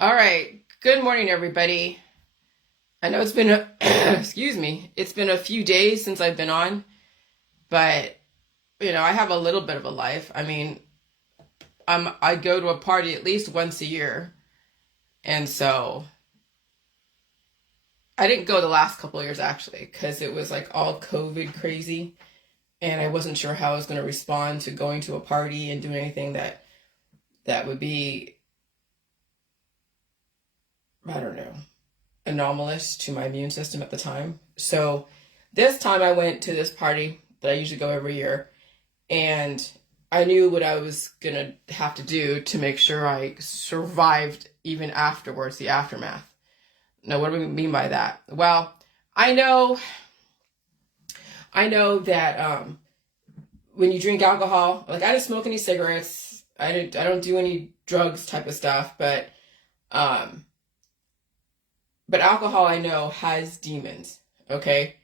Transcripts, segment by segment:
All right. Good morning, everybody. I know it's been excuse me, it's been a few days since I've been on, but I have a little bit of a life. I mean, I go to a party at least once a year, and so I didn't go the last couple of years actually because it was like all COVID crazy, and I wasn't sure how I was going to respond to going to a party and doing anything that would be, I don't know, anomalous to my immune system at the time. So this time I went to this party that I usually go every year, and I knew what I was gonna have to do to make sure I survived even afterwards, the aftermath. Now, what do we mean by that? Well, I know, I know that when you drink alcohol, like I didn't smoke any cigarettes, I don't do any drugs type of stuff, um, but alcohol I know has demons. Okay,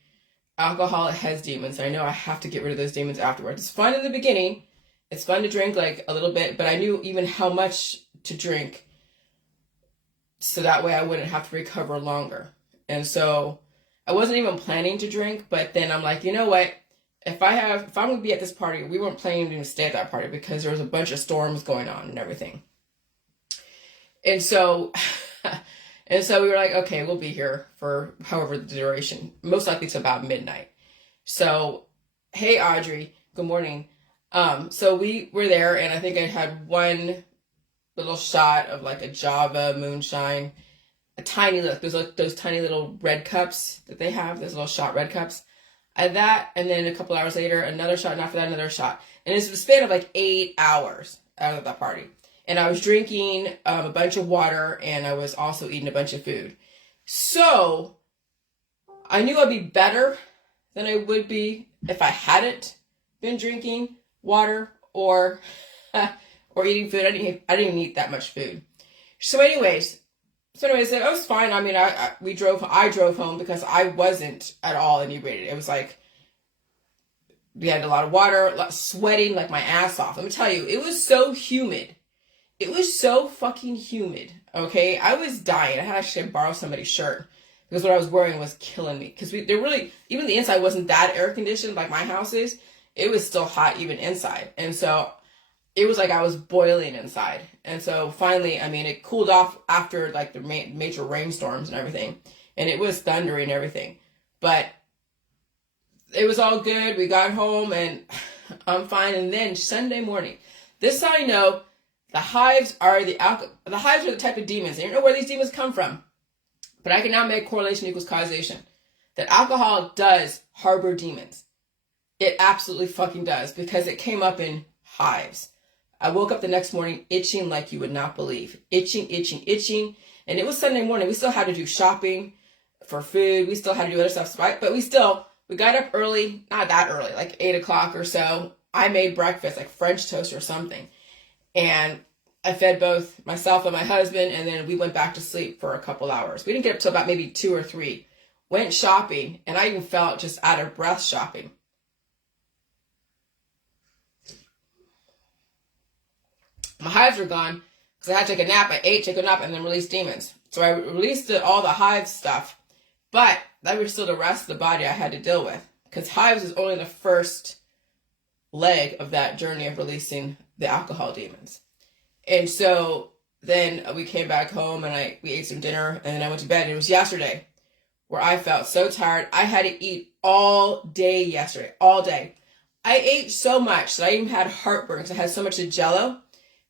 alcohol has demons. I know I have to get rid of those demons afterwards. It's fun in the beginning. It's fun to drink like a little bit, but I knew even how much to drink so that way I wouldn't have to recover longer. And so I wasn't even planning to drink, but then I'm like, you know what? If I'm gonna be at this party, we weren't planning to stay at that party because there was a bunch of storms going on and everything. And so and so we were like, okay, we'll be here for however the duration. Most likely it's about midnight. So, hey Audrey, good morning. So we were there, and I think I had one little shot of like a Java moonshine, a tiny look. There's like those tiny little red cups that they have, those little shot red cups. I had that, and then a couple hours later, another shot, and after that, another shot. And it's a span of like 8 hours out of that party. And I was drinking a bunch of water, and I was also eating a bunch of food. So I knew I'd be better than I would be if I hadn't been drinking water or or eating food. I didn't even eat that much food. So anyways, it was fine. I mean, I drove home because I wasn't at all inebriated. It was like we had a lot of water, sweating like my ass off. Let me tell you, it was so humid. It was so fucking humid. Okay, I was dying. I had to actually borrow somebody's shirt because what I was wearing was killing me. Because they're really, even the inside wasn't that air conditioned like my house is. It was still hot even inside, and so it was like I was boiling inside. And so finally, I mean, it cooled off after like the major rainstorms and everything, and it was thundering and everything, but it was all good. We got home and I'm fine. And then Sunday morning, this is how I know the hives are the hives are the type of demons. I don't know where these demons come from, but I can now make correlation equals causation. That alcohol does harbor demons. It absolutely fucking does, because it came up in hives. I woke up the next morning itching like you would not believe. Itching, itching, itching. And it was Sunday morning. We still had to do shopping for food. We still had to do other stuff, right? But we got up early, not that early, like 8 o'clock or so. I made breakfast, like French toast or something. And I fed both myself and my husband, and then we went back to sleep for a couple hours. We didn't get up till about maybe 2 or 3. Went shopping, and I even felt just out of breath shopping. My hives were gone because I had to take a nap. I ate, take a nap, and then release demons. So I released all the hive stuff, but that was still the rest of the body I had to deal with, because hives is only the first leg of that journey of releasing the alcohol demons. And so then we came back home, and we ate some dinner, and then I went to bed. And it was yesterday where I felt so tired. I had to eat all day yesterday, all day. I ate so much that I even had heartburn because I had so much of Jello.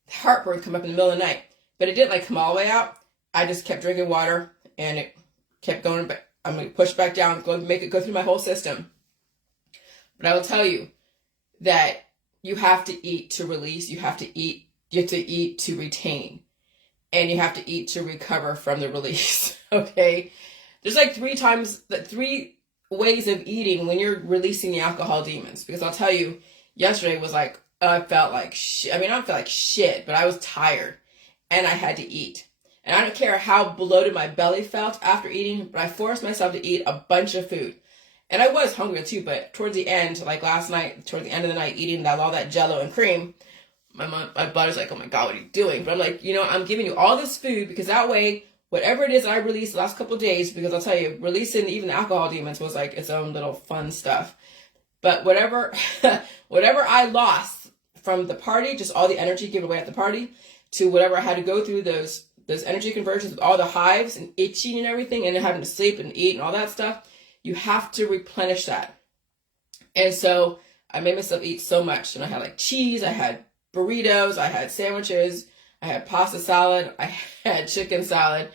Heartburn come up in the middle of the night, but it didn't like come all the way out. I just kept drinking water, and it kept going. But I'm going to push back down, make it go through my whole system. But I will tell you that you have to eat to release. You have to eat to retain, and you have to eat to recover from the release. Okay, there's like three ways of eating when you're releasing the alcohol demons. Because I'll tell you, yesterday was like, I felt like shit. I mean, I don't feel like shit, but I was tired, and I had to eat. And I don't care how bloated my belly felt after eating, but I forced myself to eat a bunch of food. And I was hungry too, but towards the end, like last night, towards the end of the night, eating all that Jello and cream, my body's like, oh my God, what are you doing? But I'm like, I'm giving you all this food because that way, whatever it is I released the last couple of days, because I'll tell you, releasing even the alcohol demons was like its own little fun stuff. But whatever I lost from the party, just all the energy given away at the party, to whatever I had to go through those energy conversions with all the hives and itching and everything, and having to sleep and eat and all that stuff, you have to replenish that. And so I made myself eat so much. And I had like cheese, I had burritos, I had sandwiches, I had pasta salad, I had chicken salad,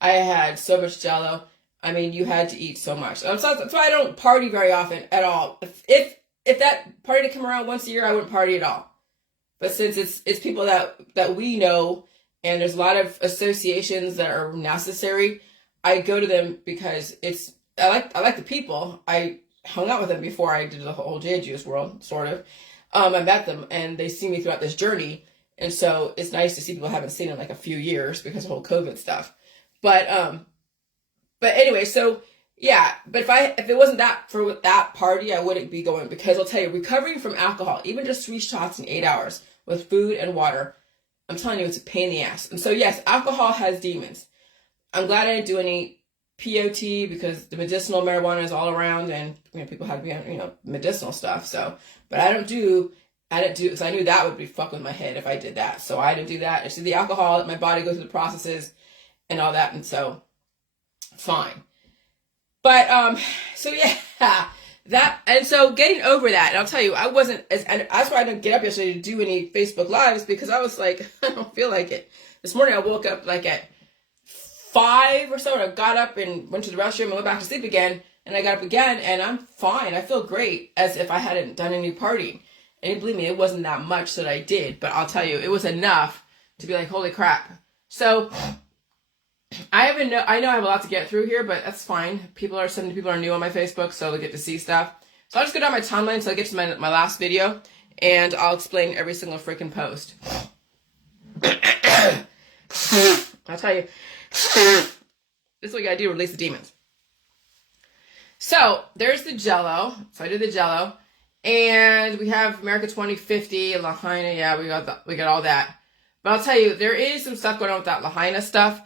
I had so much Jello. I mean, you had to eat so much. So that's why I don't party very often at all. If that party to come around once a year, I wouldn't party at all. But since it's people that we know, and there's a lot of associations that are necessary, I go to them because I like the people. I hung out with them before I did the whole J Juice world, sort of. I met them and they see me throughout this journey. And so it's nice to see people I haven't seen in like a few years because of the whole COVID stuff. But anyway, so yeah, but if it wasn't that for that party, I wouldn't be going, because I'll tell you, recovering from alcohol, even just 3 shots in 8 hours with food and water, I'm telling you, it's a pain in the ass. And so yes, alcohol has demons. I'm glad I didn't do any peyote because the medicinal marijuana is all around, and people have to be on medicinal stuff. So, but I didn't do because I knew that would be fucking with my head if I did that. So I didn't do that. I just did the alcohol, let my body go through the processes and all that, and so fine. But so yeah, that, and so getting over that, and I'll tell you, I wasn't and that's why I didn't get up yesterday to do any Facebook Lives, because I was like, I don't feel like it. This morning I woke up like at 5 or so, and I got up and went to the restroom and went back to sleep again, and I got up again, and I'm fine. I feel great, as if I hadn't done any partying. And believe me, it wasn't that much that I did, but I'll tell you, it was enough to be like, holy crap. So I know I have a lot to get through here, but that's fine. Some people are new on my Facebook, so they get to see stuff. So I'll just go down my timeline until I get to my last video, and I'll explain every single freaking post. I'll tell you, this is what you gotta do to release the demons. So there's the Jello. So I did the Jello, and we have America 2050 and Lahaina. Yeah, we got all that. But I'll tell you, there is some stuff going on with that Lahaina stuff.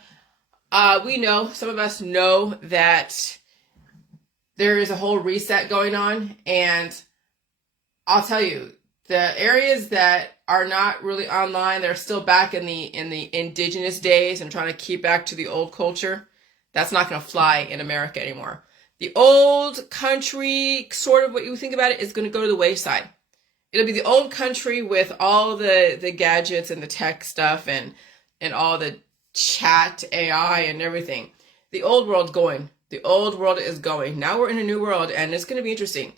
We know, some of us know that there is a whole reset going on, and I'll tell you, the areas that are not really online, they're still back in the indigenous days and trying to keep back to the old culture. That's not going to fly in America anymore. The old country, sort of what you think about it, is going to go to the wayside. It'll be the old country with all the gadgets and the tech stuff and all the chat AI and everything. The old world's going. The old world is going. Now we're in a new world, and it's going to be interesting.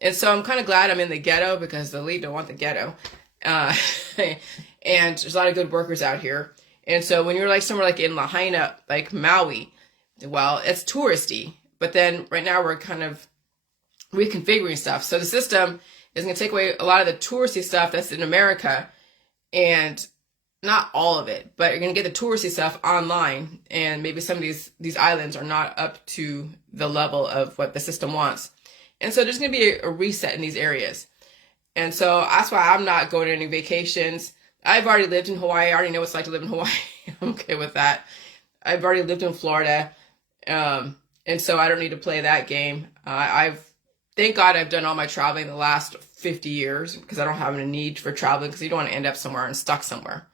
And so I'm kind of glad I'm in the ghetto, because the elite don't want the ghetto. And there's a lot of good workers out here. And so when you're like somewhere like in Lahaina, like Maui, well, it's touristy. But then right now we're kind of reconfiguring stuff. So the system is going to take away a lot of the touristy stuff that's in America, and not all of it, but you're going to get the touristy stuff online, and maybe some of these islands are not up to the level of what the system wants. And so there's going to be a reset in these areas. And so that's why I'm not going on any vacations. I've already lived in Hawaii. I already know what it's like to live in Hawaii. I'm okay with that. I've already lived in Florida. And so I don't need to play that game. Thank God I've done all my traveling the last 50 years, because I don't have any need for traveling, because you don't want to end up somewhere and stuck somewhere.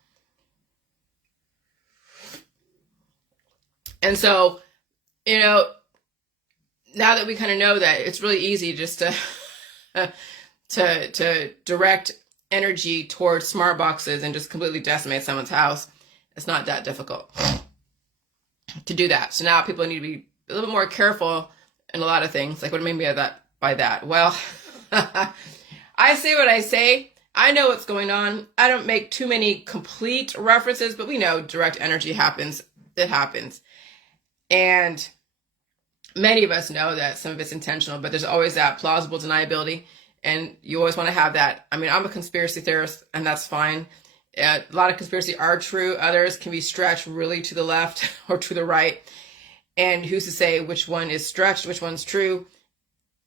And so, now that we kind of know that, it's really easy just to direct energy towards smart boxes and just completely decimate someone's house. It's not that difficult to do that. So now people need to be a little bit more careful in a lot of things. Like, what do I mean by that? Well, I say what I say. I know what's going on. I don't make too many complete references, but we know direct energy happens. It happens. And many of us know that some of it's intentional, but there's always that plausible deniability. And you always want to have that. I mean, I'm a conspiracy theorist, and that's fine. A lot of conspiracy are true. Others can be stretched really to the left or to the right. And who's to say which one is stretched, which one's true?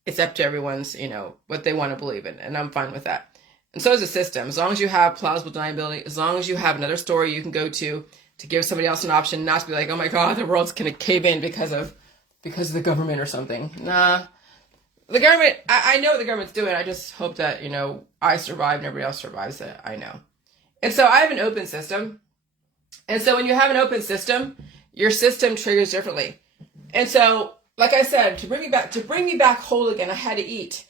It's up to everyone's, what they want to believe in. And I'm fine with that. And so is the system. As long as you have plausible deniability, as long as you have another story you can go to give somebody else an option, not to be like, oh my God, the world's going to cave in because of the government or something. Nah. The government, I know what the government's doing. I just hope that, I survive and everybody else survives it. I know. And so I have an open system. And so when you have an open system, your system triggers differently. And so, like I said, to bring me back whole again, I had to eat,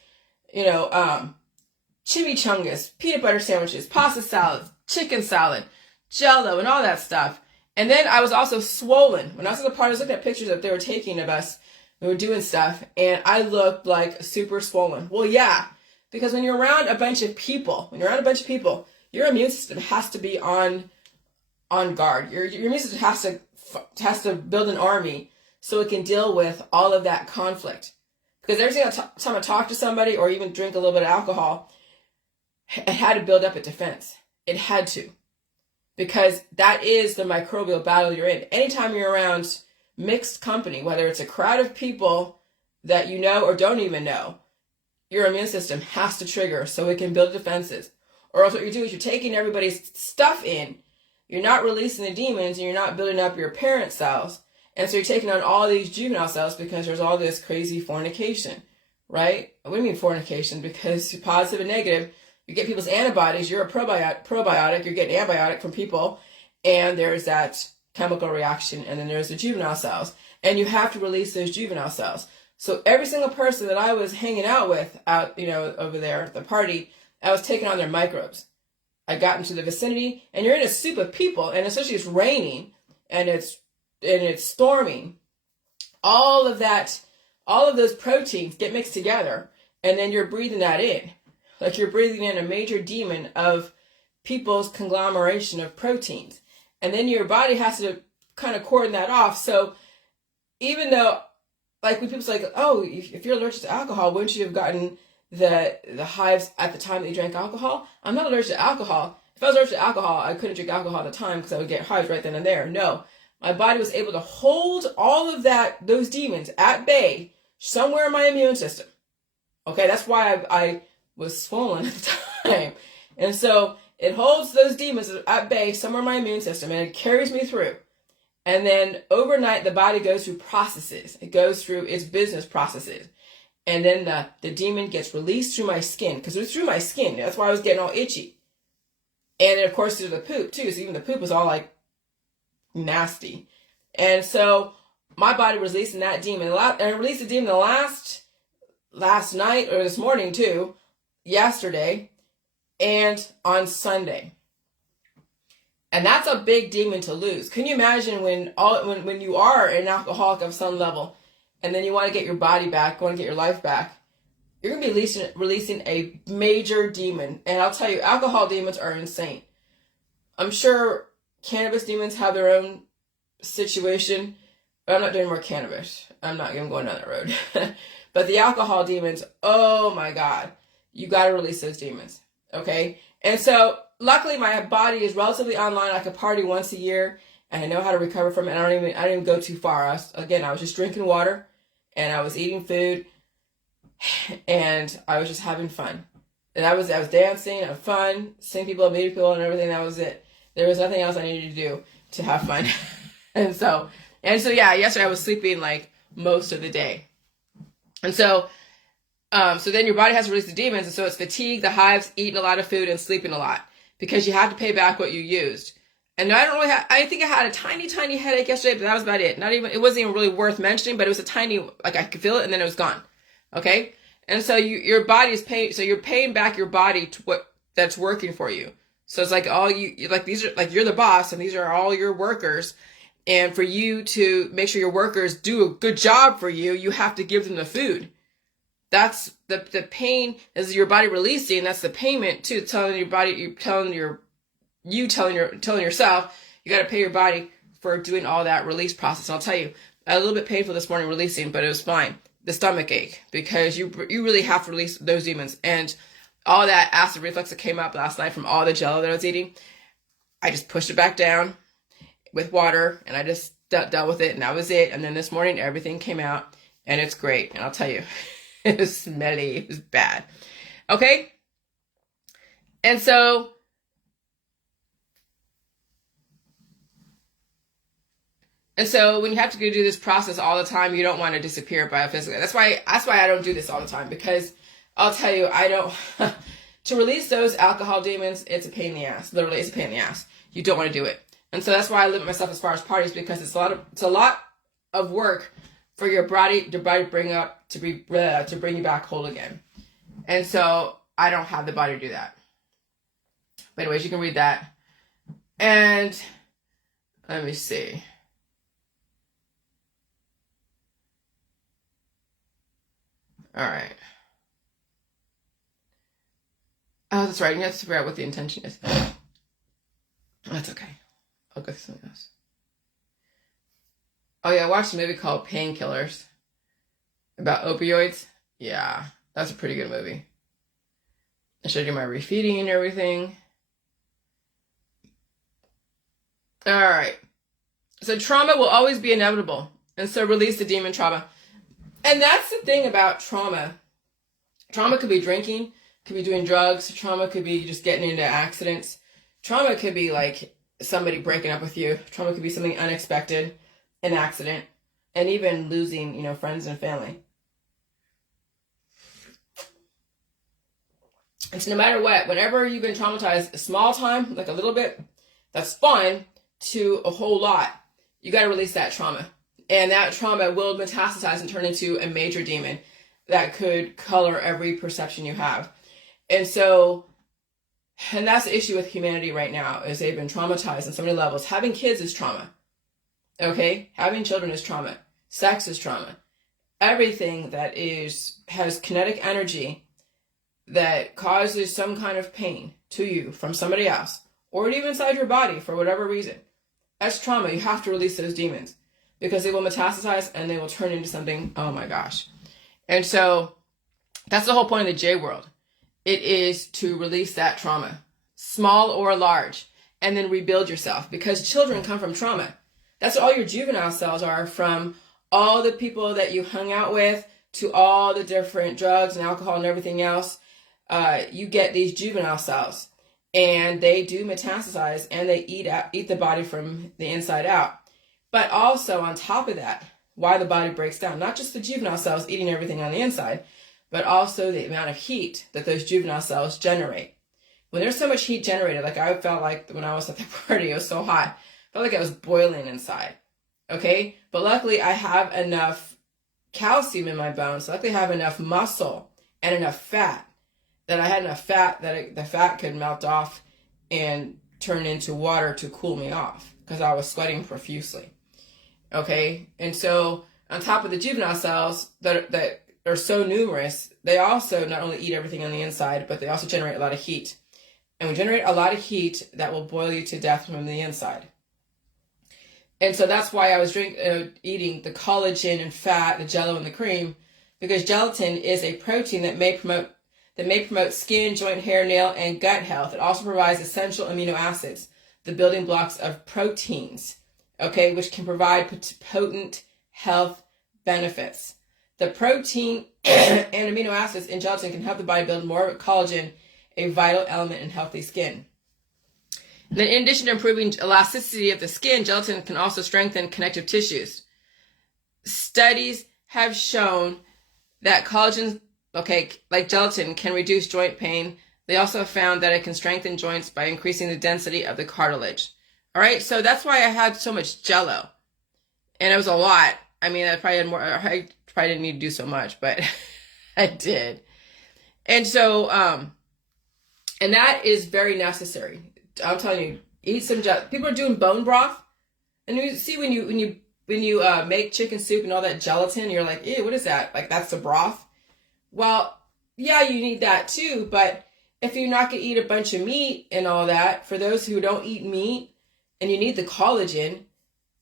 chimichangas, peanut butter sandwiches, pasta salads, chicken salad, Jello, and all that stuff. And then I was also swollen. When I was at the party, I was looking at pictures that they were taking of us. We were doing stuff, and I looked like super swollen. Well, yeah, because when you're around a bunch of people, your immune system has to be on guard. Your immune system has to build an army so it can deal with all of that conflict. Because every single time I talk to somebody or even drink a little bit of alcohol, it had to build up a defense. It had to. Because that is the microbial battle you're in. Anytime you're around mixed company, whether it's a crowd of people that you know or don't even know, your immune system has to trigger so it can build defenses. Or else what you do is you're taking everybody's stuff in, you're not releasing the demons, and you're not building up your parent cells. And so you're taking on all these juvenile cells because there's all this crazy fornication, right? What do you mean fornication? Because you're positive and negative, you get people's antibodies, you're a probiotic, you're getting antibiotic from people, and there's that chemical reaction, and then there's the juvenile cells, and you have to release those juvenile cells. So every single person that I was hanging out with out, over there at the party, I was taking on their microbes. I got into the vicinity, and you're in a soup of people, and especially it's raining, and it's storming. All of those proteins get mixed together, and then you're breathing that in. Like you're breathing in a major demon of people's conglomeration of proteins. And then your body has to kind of cordon that off. So even though, like when people say, like, oh, if you're allergic to alcohol, wouldn't you have gotten the hives at the time that you drank alcohol? I'm not allergic to alcohol. If I was allergic to alcohol, I couldn't drink alcohol at the time because I would get hives right then and there. No, my body was able to hold all of those demons at bay somewhere in my immune system. Okay, that's why I was swollen at the time. And so it holds those demons at bay somewhere in my immune system, and it carries me through. And then overnight, the body goes through processes. It goes through its business processes. And then the demon gets released through my skin, because it was through my skin. That's why I was getting all itchy. And then, of course, through the poop, too. So even the poop was all, like, nasty. And so my body was releasing that demon. And I released the demon last night, or this morning, too, yesterday, and on Sunday. And that's a big demon to lose. Can you imagine when you are an alcoholic of some level, and then you want to get your body back, want to get your life back, you're going to be releasing a major demon. And I'll tell you, alcohol demons are insane. I'm sure cannabis demons have their own situation, but I'm not doing more cannabis. I'm not even going down that road. But the alcohol demons, oh my God, you got to release those demons. Okay? And so luckily my body is relatively online. I could party once a year, and I know how to recover from it. I didn't even go too far. I was just drinking water, and I was eating food, and I was just having fun. And I was dancing, having fun, seeing people, meeting people, and everything. That was it. There was nothing else I needed to do to have fun. and so yeah, yesterday I was sleeping like most of the day. And so then your body has to release the demons, and so it's fatigue, the hives, eating a lot of food, and sleeping a lot, because you have to pay back what you used. And I think I had a tiny, tiny headache yesterday, but that was about it. It wasn't even really worth mentioning, but it was a tiny, like I could feel it, and then it was gone. Okay? And so your body is paying, so you're paying back your body to what that's working for you. So it's like these are, like, you're the boss, and these are all your workers. And for you to make sure your workers do a good job for you, you have to give them the food. That's the pain is your body releasing. That's the payment too. Telling your body, telling yourself, you got to pay your body for doing all that release process. And I'll tell you, a little bit painful this morning releasing, but it was fine. The stomach ache, because you really have to release those demons, and all that acid reflux that came up last night from all the Jello that I was eating. I just pushed it back down with water, and I just dealt with it, and that was it. And then this morning, everything came out, and it's great. And I'll tell you, it was smelly. It was bad. Okay? And so when you have to go do this process all the time, you don't want to disappear biophysically. That's why I don't do this all the time, because I'll tell you, I don't to release those alcohol demons, it's a pain in the ass. Literally, it's a pain in the ass. You don't want to do it. And so that's why I limit myself as far as parties, because it's a lot of work for your body to bring you back whole again. And so I don't have the body to do that. But anyways, you can read that. And let me see. All right. Oh, that's right. You have to figure out what the intention is. That's okay. I'll go through something else. Oh yeah, I watched a movie called Painkillers about opioids. Yeah, that's a pretty good movie. I showed you my refeeding and everything. All right. So trauma will always be inevitable. And so release the demon trauma. And that's the thing about trauma. Trauma could be drinking, could be doing drugs. Trauma could be just getting into accidents. Trauma could be like somebody breaking up with you. Trauma could be something unexpected, an accident, and even losing, friends and family. And so no matter what, whenever you've been traumatized, a small time, like a little bit, that's fun, to a whole lot, you got to release that trauma. And that trauma will metastasize and turn into a major demon that could color every perception you have. And that's the issue with humanity right now, is they've been traumatized on so many levels. Having kids is trauma. Okay? Having children is trauma. Sex is trauma. Everything that has kinetic energy that causes some kind of pain to you from somebody else, or even inside your body for whatever reason, that's trauma. You have to release those demons, because they will metastasize and they will turn into something, oh my gosh. And so that's the whole point of the J world. It is to release that trauma, small or large, and then rebuild yourself, because children come from trauma. That's what all your juvenile cells are, from all the people that you hung out with to all the different drugs and alcohol and everything else. You get these juvenile cells, and they do metastasize, and they eat the body from the inside out. But also on top of that, why the body breaks down, not just the juvenile cells eating everything on the inside, but also the amount of heat that those juvenile cells generate. When there's so much heat generated, like I felt like when I was at the party, it was so hot, I felt like I was boiling inside. Okay? But luckily I have enough calcium in my bones. So luckily I have enough muscle and enough fat, that I had enough fat that the fat could melt off and turn into water to cool me off, because I was sweating profusely. Okay? And so on top of the juvenile cells that are so numerous, they also not only eat everything on the inside, but they also generate a lot of heat. And we generate a lot of heat that will boil you to death from the inside. And so that's why I was eating the collagen and fat, the jello and the cream, because gelatin is a protein that may promote skin, joint, hair, nail, and gut health. It also provides essential amino acids, the building blocks of proteins, okay, which can provide potent health benefits. The protein and amino acids in gelatin can help the body build more collagen, a vital element in healthy skin. And then in addition to improving elasticity of the skin, gelatin can also strengthen connective tissues. Studies have shown that collagen, like gelatin, can reduce joint pain. They also found that it can strengthen joints by increasing the density of the cartilage. All right, so that's why I had so much jello. And it was a lot. I mean, I probably didn't need to do so much, but I did. And so, and that is very necessary. I'm telling you, eat some gelatin. People are doing bone broth, and you see when you make chicken soup and all that gelatin, you're like, ew, what is that? Like, that's the broth? Well, yeah, you need that too, but if you're not going to eat a bunch of meat and all that, for those who don't eat meat and you need the collagen,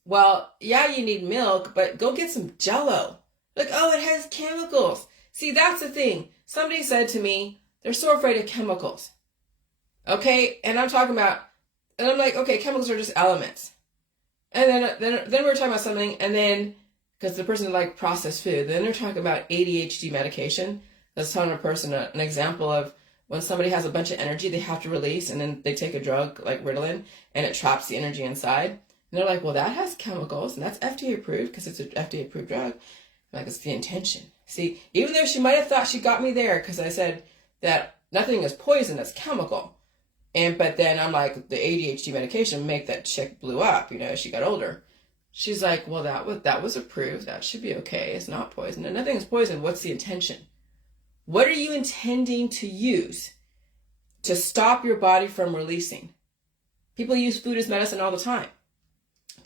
well, yeah, you need milk, but go get some jello. Like, oh, it has chemicals. See, that's the thing. Somebody said to me, they're so afraid of chemicals. Okay, and I'm talking about, and I'm like, okay, chemicals are just elements. And then we were talking about something, and then, because the person liked processed food, then they're talking about ADHD medication. That's telling a person an example of when somebody has a bunch of energy they have to release, and then they take a drug like Ritalin and it traps the energy inside. And they're like, well, that has chemicals and that's FDA approved because it's an FDA approved drug. I'm like, it's the intention. See, even though she might have thought she got me there because I said that nothing is poison, it's chemical. But then I'm like, the ADHD medication make that chick blew up, as she got older. She's like, well, that was approved. That should be okay. It's not poison. And nothing is poison. What's the intention? What are you intending to use to stop your body from releasing? People use food as medicine all the time.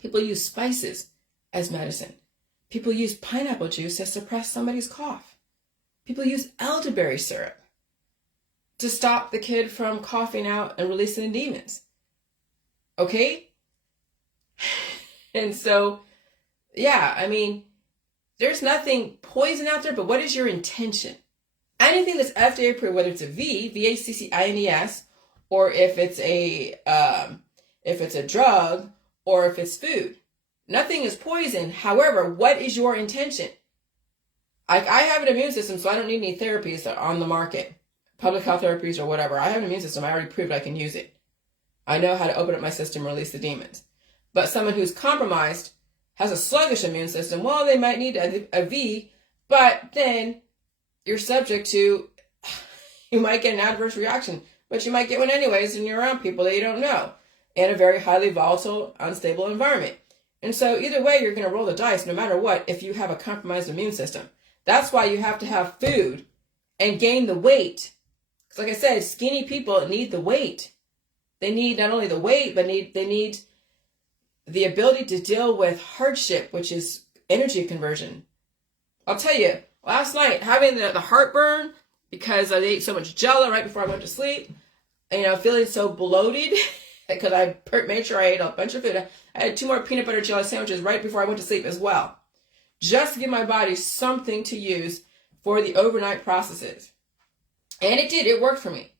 People use spices as medicine. People use pineapple juice to suppress somebody's cough. People use elderberry syrup to stop the kid from coughing out and releasing the demons. Okay? And so, yeah, I mean, there's nothing poison out there, but what is your intention? Anything that's FDA approved, whether it's a VACCINES, or if it's a drug, or if it's food, nothing is poison. However, what is your intention? I have an immune system, so I don't need any therapies that are on the market, public health therapies or whatever. I have an immune system. I already proved I can use it. I know how to open up my system, release the demons. But someone who's compromised, has a sluggish immune system, well, they might need a V, but then you're subject to, you might get an adverse reaction, but you might get one anyways, and you're around people that you don't know in a very highly volatile, unstable environment. And so either way, you're going to roll the dice no matter what if you have a compromised immune system. That's why you have to have food and gain the weight. Because like I said, skinny people need the weight. They need not only the weight, but they need the ability to deal with hardship, which is energy conversion. I'll tell you, last night, having the heartburn because I ate so much Jell-O right before I went to sleep, feeling so bloated because I made sure I ate a bunch of food. I had 2 more peanut butter jelly sandwiches right before I went to sleep as well, just to give my body something to use for the overnight processes. And it did. It worked for me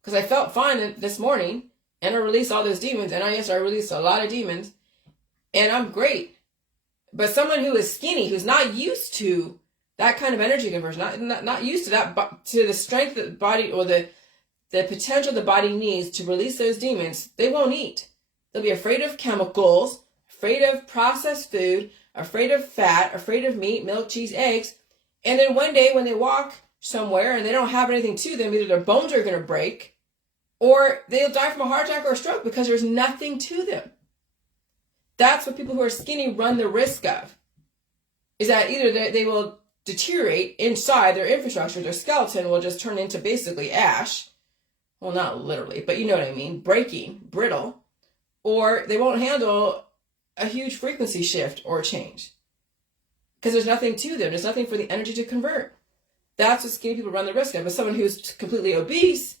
because I felt fine this morning, and I released all those demons. And I released a lot of demons, and I'm great. But someone who is skinny, who's not used to that kind of energy conversion, not used to that, to the strength of the body or the potential the body needs to release those demons, they won't eat. They'll be afraid of chemicals, afraid of processed food, afraid of fat, afraid of meat, milk, cheese, eggs. And then one day when they walk somewhere and they don't have anything to them, either their bones are going to break or they'll die from a heart attack or a stroke because there's nothing to them. That's what people who are skinny run the risk of, is that either they will deteriorate inside their infrastructure, their skeleton will just turn into basically ash. Well, not literally, but you know what I mean, breaking, brittle, or they won't handle a huge frequency shift or change because there's nothing to them. There's nothing for the energy to convert. That's what skinny people run the risk of. But someone who's completely obese,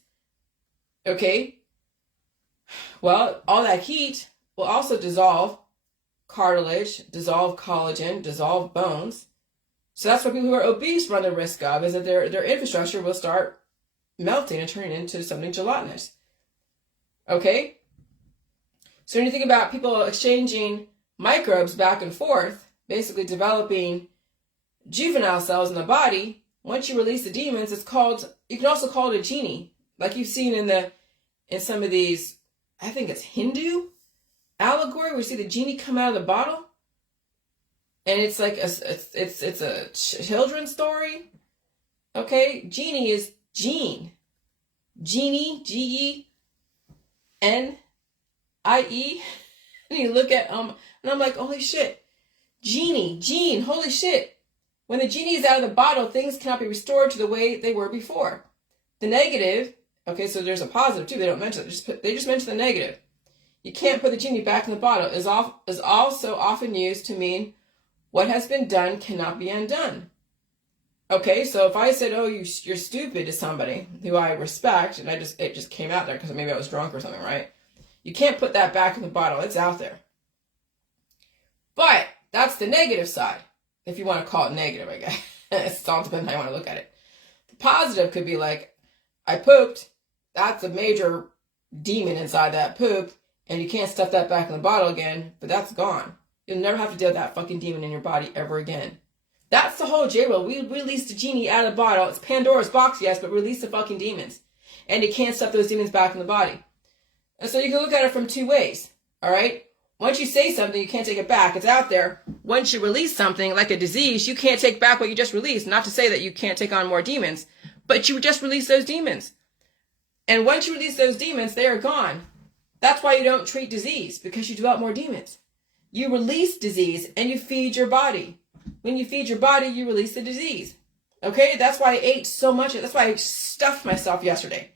okay, well, all that heat will also dissolve cartilage, dissolve collagen, dissolve bones. So that's what people who are obese run the risk of, is that their infrastructure will start melting and turning into something gelatinous. Okay? So when you think about people exchanging microbes back and forth, basically developing juvenile cells in the body, once you release the demons, you can also call it a genie. Like you've seen in some of these, I think it's Hindu allegory, where you see the genie come out of the bottle. And it's like it's a children's story. Okay? Genie is gene. Genie, G-E-N-I-E. And you look at, and I'm like, holy shit. Gene, holy shit. When the genie is out of the bottle, things cannot be restored to the way they were before. The negative, okay, so there's a positive too. They don't mention it. They just mention the negative. You can't put the genie back in the bottle is also often used to mean what has been done cannot be undone. Okay, so if I said, oh, you're stupid to somebody who I respect, and it just came out there because maybe I was drunk or something, right? You can't put that back in the bottle. It's out there. But that's the negative side, if you want to call it negative, I guess. It all depends how you want to look at it. The positive could be like, I pooped. That's a major demon inside that poop, and you can't stuff that back in the bottle again, but that's gone. You'll never have to deal with that fucking demon in your body ever again. That's the whole J-Will. We release the genie out of the bottle. It's Pandora's box, yes, but release the fucking demons. and you can't stuff those demons back in the body. And so you can look at it from two ways, all right? Once you say something, you can't take it back. It's out there. Once you release something like a disease, you can't take back what you just released. Not to say that you can't take on more demons, but you just release those demons. And once you release those demons, they are gone. That's why you don't treat disease, because you develop more demons. You release disease and you feed your body. When you feed your body, you release the disease. Okay? That's why I ate so much. That's why I stuffed myself yesterday.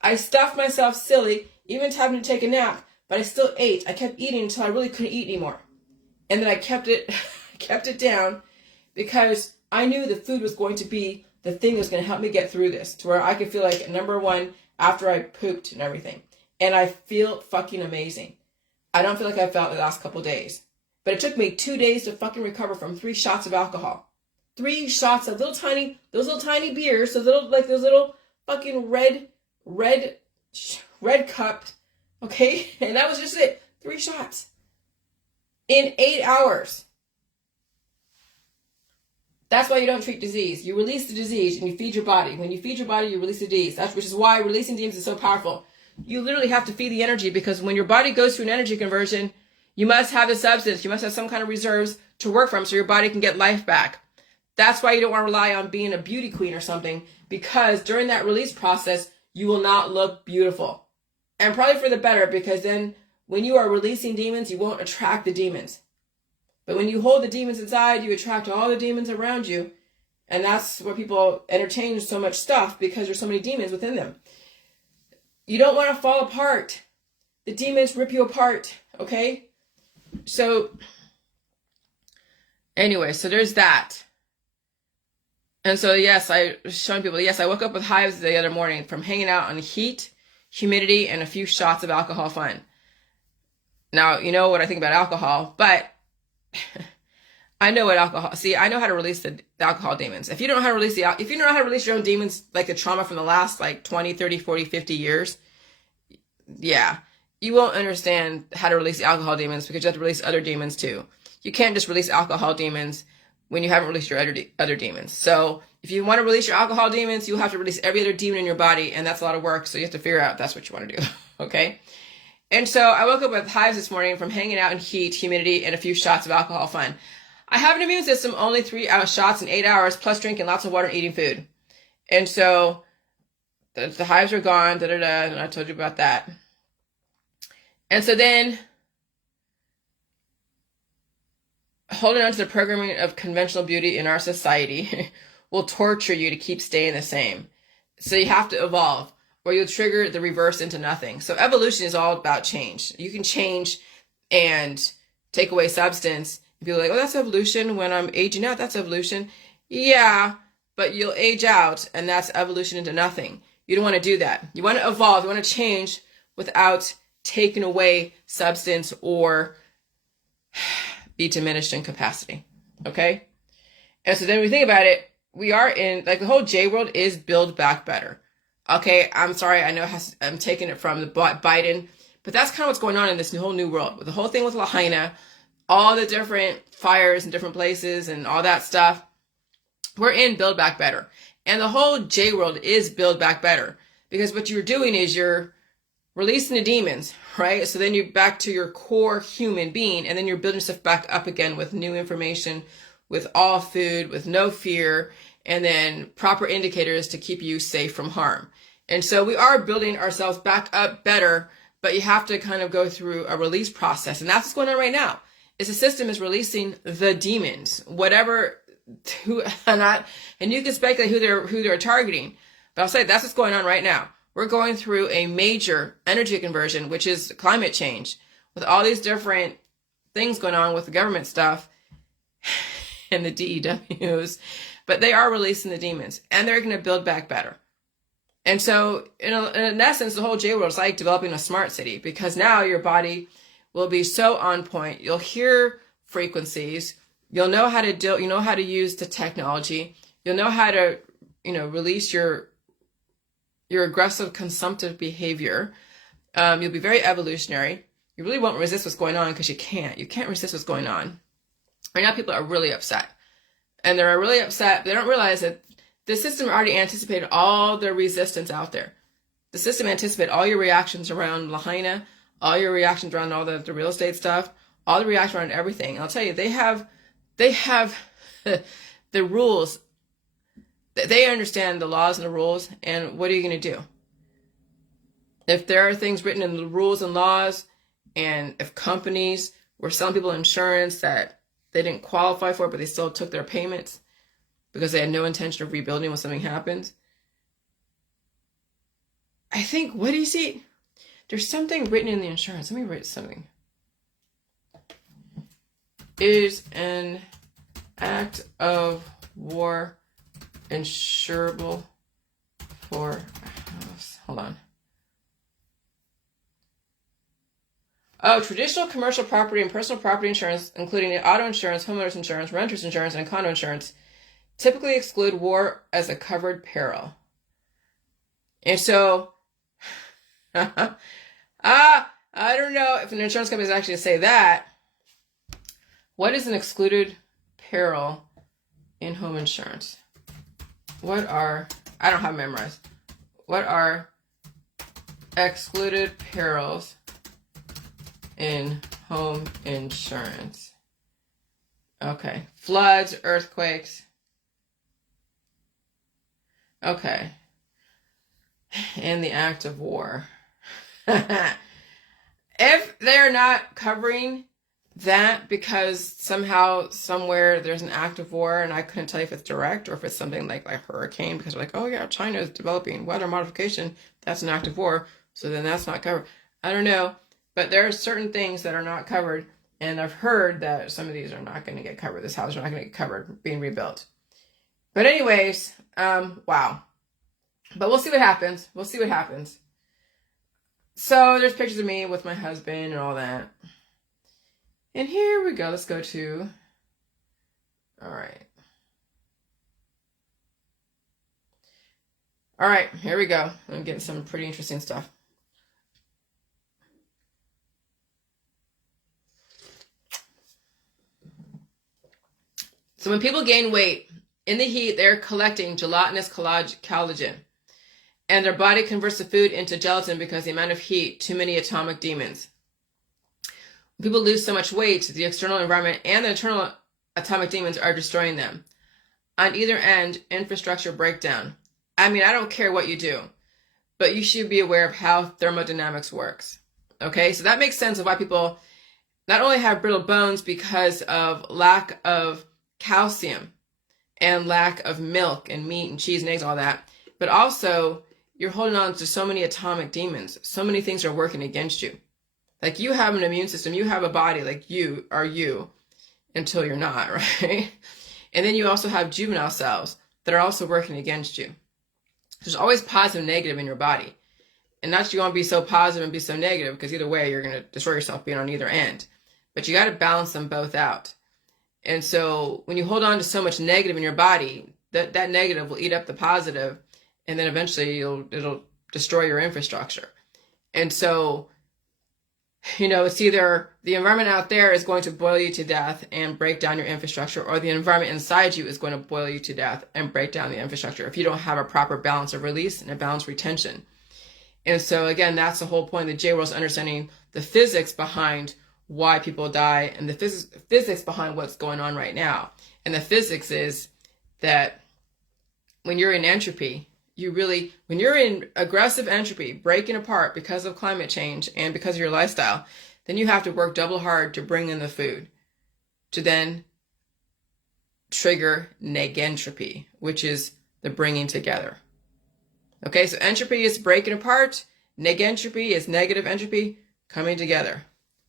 I stuffed myself silly, even having to take a nap, but I still ate. I kept eating until I really couldn't eat anymore. And then I kept it down because I knew the food was going to be the thing that was going to help me get through this, to where I could feel like number one after I pooped and everything. And I feel fucking amazing. I don't feel like I felt the last couple of days. But it took me 2 days to fucking recover from 3 shots of alcohol. 3 shots of those little tiny beers, those little fucking red cup, okay? And that was just it. 3 shots. In 8 hours. That's why you don't treat disease. You release the disease and you feed your body. When you feed your body, you release the disease. Which is why releasing demons is so powerful. You literally have to feed the energy, because when your body goes through an energy conversion, you must have the substance. You must have some kind of reserves to work from so your body can get life back. That's why you don't want to rely on being a beauty queen or something, because during that release process, you will not look beautiful. And probably for the better, because then when you are releasing demons, you won't attract the demons. But when you hold the demons inside, you attract all the demons around you. And that's where people entertain so much stuff, because there's so many demons within them. You don't want to fall apart. The demons rip you apart, okay? So, anyway, so there's that. And so, yes, I was showing people, yes, I woke up with hives the other morning from hanging out on heat, humidity, and a few shots of alcohol fun. Now, you know what I think about alcohol, but I know what alcohol, see, I know how to release the alcohol demons. If you don't know how to release if you don't know how to release your own demons, like the trauma from the last like 20, 30, 40, 50 years, yeah, you won't understand how to release the alcohol demons, because you have to release other demons too. You can't just release alcohol demons when you haven't released your other demons. So if you want to release your alcohol demons, you'll have to release every other demon in your body, and that's a lot of work. So you have to figure out that's what you want to do. Okay? And so I woke up with hives this morning from hanging out in heat, humidity, and a few shots of alcohol fun. I have an immune system, only 3 shots in 8 hours, plus drinking lots of water and eating food. And so the hives are gone, and I told you about that. And so then, holding on to the programming of conventional beauty in our society will torture you to keep staying the same. So you have to evolve, or you'll trigger the reverse into nothing. So evolution is all about change. You can change and take away substance. People are like, oh, that's evolution. When I'm aging out, that's evolution. Yeah, but you'll age out, and that's evolution into nothing. You don't want to do that. You want to evolve. You want to change without taking away substance or be diminished in capacity. Okay? And so then we think about it, we are in, like, the whole J world is build back better. Okay, I'm sorry, I know I'm taking it from the Biden, but that's kind of what's going on in this whole new world. With the whole thing with Lahaina, all the different fires in different places and all that stuff, we're in build back better. And the whole J world is build back better. Because what you're doing is you're releasing the demons, right? So then you're back to your core human being, and then you're building stuff back up again with new information, with all food, with no fear, and then proper indicators to keep you safe from harm. And so we are building ourselves back up better, but you have to kind of go through a release process. And that's what's going on right now. Is the system is releasing the demons, whatever, and you can speculate who they're targeting. But I'll say that's what's going on right now. We're going through a major energy conversion, which is climate change, with all these different things going on with the government stuff and the DEWs. But they are releasing the demons, and they're going to build back better. And so, in essence, the whole J world is like developing a smart city, because now your body will be so on point. You'll hear frequencies. You'll know how to deal. You know how to use the technology. You'll know how to, release your aggressive consumptive behavior. You'll be very evolutionary. You really won't resist what's going on, because you can't. You can't resist what's going on. Right now, people are really upset. And they're really upset. They don't realize that the system already anticipated all the resistance out there. the system anticipates all your reactions around Lahaina, all your reactions around all the real estate stuff, all the reactions around everything. I'll tell you, they have the rules. They understand the laws and the rules, and what are you going to do? If there are things written in the rules and laws, and if companies were selling people insurance that they didn't qualify for, but they still took their payments because they had no intention of rebuilding when something happens, I think, what do you see? There's something written in the insurance. Let me write something. Is an act of war insurable for a house? Hold on. Oh, traditional commercial property and personal property insurance, including auto insurance, homeowners insurance, renters insurance, and condo insurance, typically exclude war as a covered peril. And so, I don't know if an insurance company is actually say that. What is an excluded peril in home insurance? What are, I don't have memorized. What are excluded perils in home insurance? Okay. Floods, earthquakes. Okay. And the act of war. If they're not covering that because somehow, somewhere, there's an act of war, and I couldn't tell you if it's direct or if it's something like a hurricane, because they're like, oh yeah, China is developing weather modification, that's an act of war, so then that's not covered. I don't know, but there are certain things that are not covered, and I've heard that some of these are not going to get covered. This house is not going to get covered being rebuilt. But anyways, wow. But we'll see what happens. We'll see what happens. So there's pictures of me with my husband and all that. And here we go. Let's go to, all right. All right, here we go. I'm getting some pretty interesting stuff. So when people gain weight in the heat, they're collecting gelatinous collagen. And their body converts the food into gelatin because the amount of heat, too many atomic demons. When people lose so much weight, the external environment and the internal atomic demons are destroying them. On either end, infrastructure breakdown. I mean, I don't care what you do, but you should be aware of how thermodynamics works. Okay, so that makes sense of why people not only have brittle bones because of lack of calcium and lack of milk and meat and cheese and eggs and all that, but also you're holding on to so many atomic demons. So many things are working against you. Like, you have an immune system, you have a body, like you are you until you're not, right? And then you also have juvenile cells that are also working against you. There's always positive and negative in your body. And not that you want to be so positive and be so negative, because either way you're going to destroy yourself being on either end. But you got to balance them both out. And so when you hold on to so much negative in your body, that negative will eat up the positive, and then eventually it'll destroy your infrastructure. And so, you know, it's either the environment out there is going to boil you to death and break down your infrastructure, or the environment inside you is going to boil you to death and break down the infrastructure if you don't have a proper balance of release and a balanced retention. And so, again, that's the whole point of the J-World, is understanding the physics behind why people die and the physics behind what's going on right now. And the physics is that when you're in entropy, when you're in aggressive entropy, breaking apart because of climate change and because of your lifestyle, then you have to work double hard to bring in the food to then trigger negentropy, which is the bringing together. Okay, so entropy is breaking apart. Negentropy is negative entropy coming together.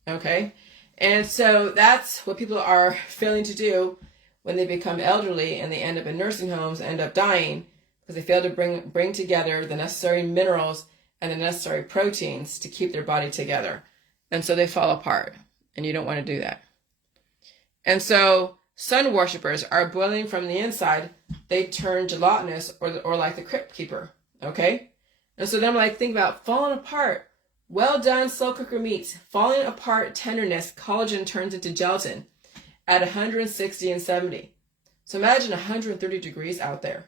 Okay, and so that's what people are failing to do when they become elderly and they end up in nursing homes, end up dying, because they fail to bring together the necessary minerals and the necessary proteins to keep their body together. And so they fall apart, and you don't want to do that. And so sun worshippers are boiling from the inside. They turn gelatinous, or like the crypt keeper, okay? And so then I'm like, think about falling apart. Well done, slow cooker meats. Falling apart tenderness, collagen turns into gelatin at 160 and 70. So imagine 130 degrees out there.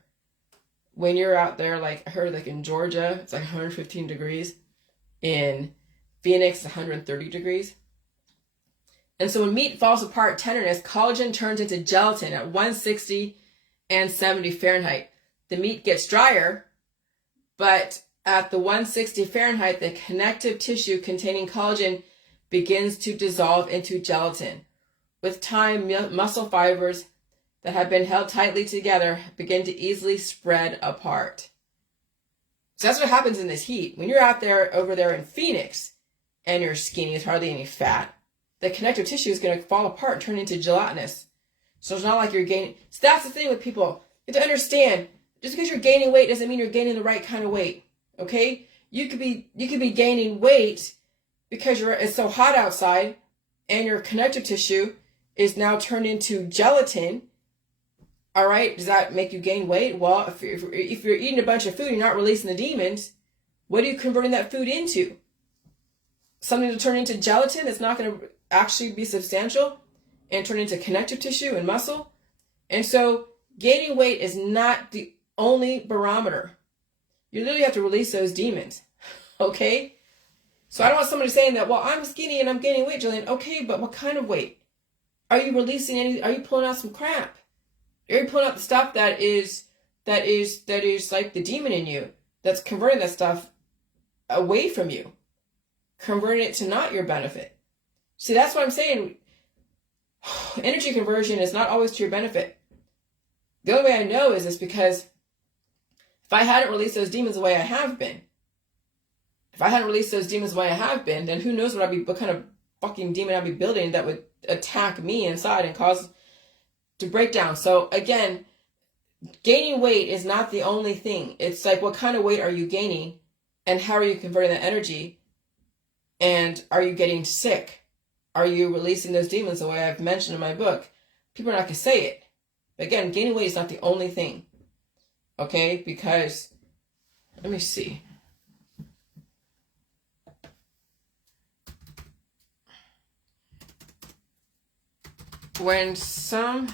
when you're out there, like I heard like in Georgia, it's like 115 degrees. In Phoenix, 130 degrees. And so when meat falls apart, tenderness, collagen turns into gelatin at 160 and 70 Fahrenheit. The meat gets drier, but at the 160 Fahrenheit, the connective tissue containing collagen begins to dissolve into gelatin. With time, muscle fibers that have been held tightly together begin to easily spread apart. So that's what happens in this heat. When you're out there, over there in Phoenix, and you're skinny, there's hardly any fat, the connective tissue is going to fall apart and turn into gelatinous. So it's not like you're gaining. So that's the thing with people. You have to understand, just because you're gaining weight doesn't mean you're gaining the right kind of weight. Okay? You could be gaining weight because it's so hot outside and your connective tissue is now turned into gelatin. All right? Does that make you gain weight? Well, if you're eating a bunch of food, you're not releasing the demons. What are you converting that food into? Something to turn into gelatin that's not going to actually be substantial and turn into connective tissue and muscle. And so gaining weight is not the only barometer. You literally have to release those demons. Okay? So I don't want somebody saying that, well, I'm skinny and I'm gaining weight, Jillian. Okay, but what kind of weight? Are you releasing are you pulling out some crap? Are you pulling out the stuff that is like the demon in you, that's converting that stuff away from you, converting it to not your benefit? See, that's what I'm saying. Energy conversion is not always to your benefit. The only way I know is this because if I hadn't released those demons the way I have been, then who knows what kind of fucking demon I'd be building that would attack me inside and cause to break down. So again, gaining weight is not the only thing. It's like, what kind of weight are you gaining and how are you converting that energy? And are you getting sick? Are you releasing those demons the way I've mentioned in my book? People are not going to say it. But again, gaining weight is not the only thing. Okay? Because, let me see. When something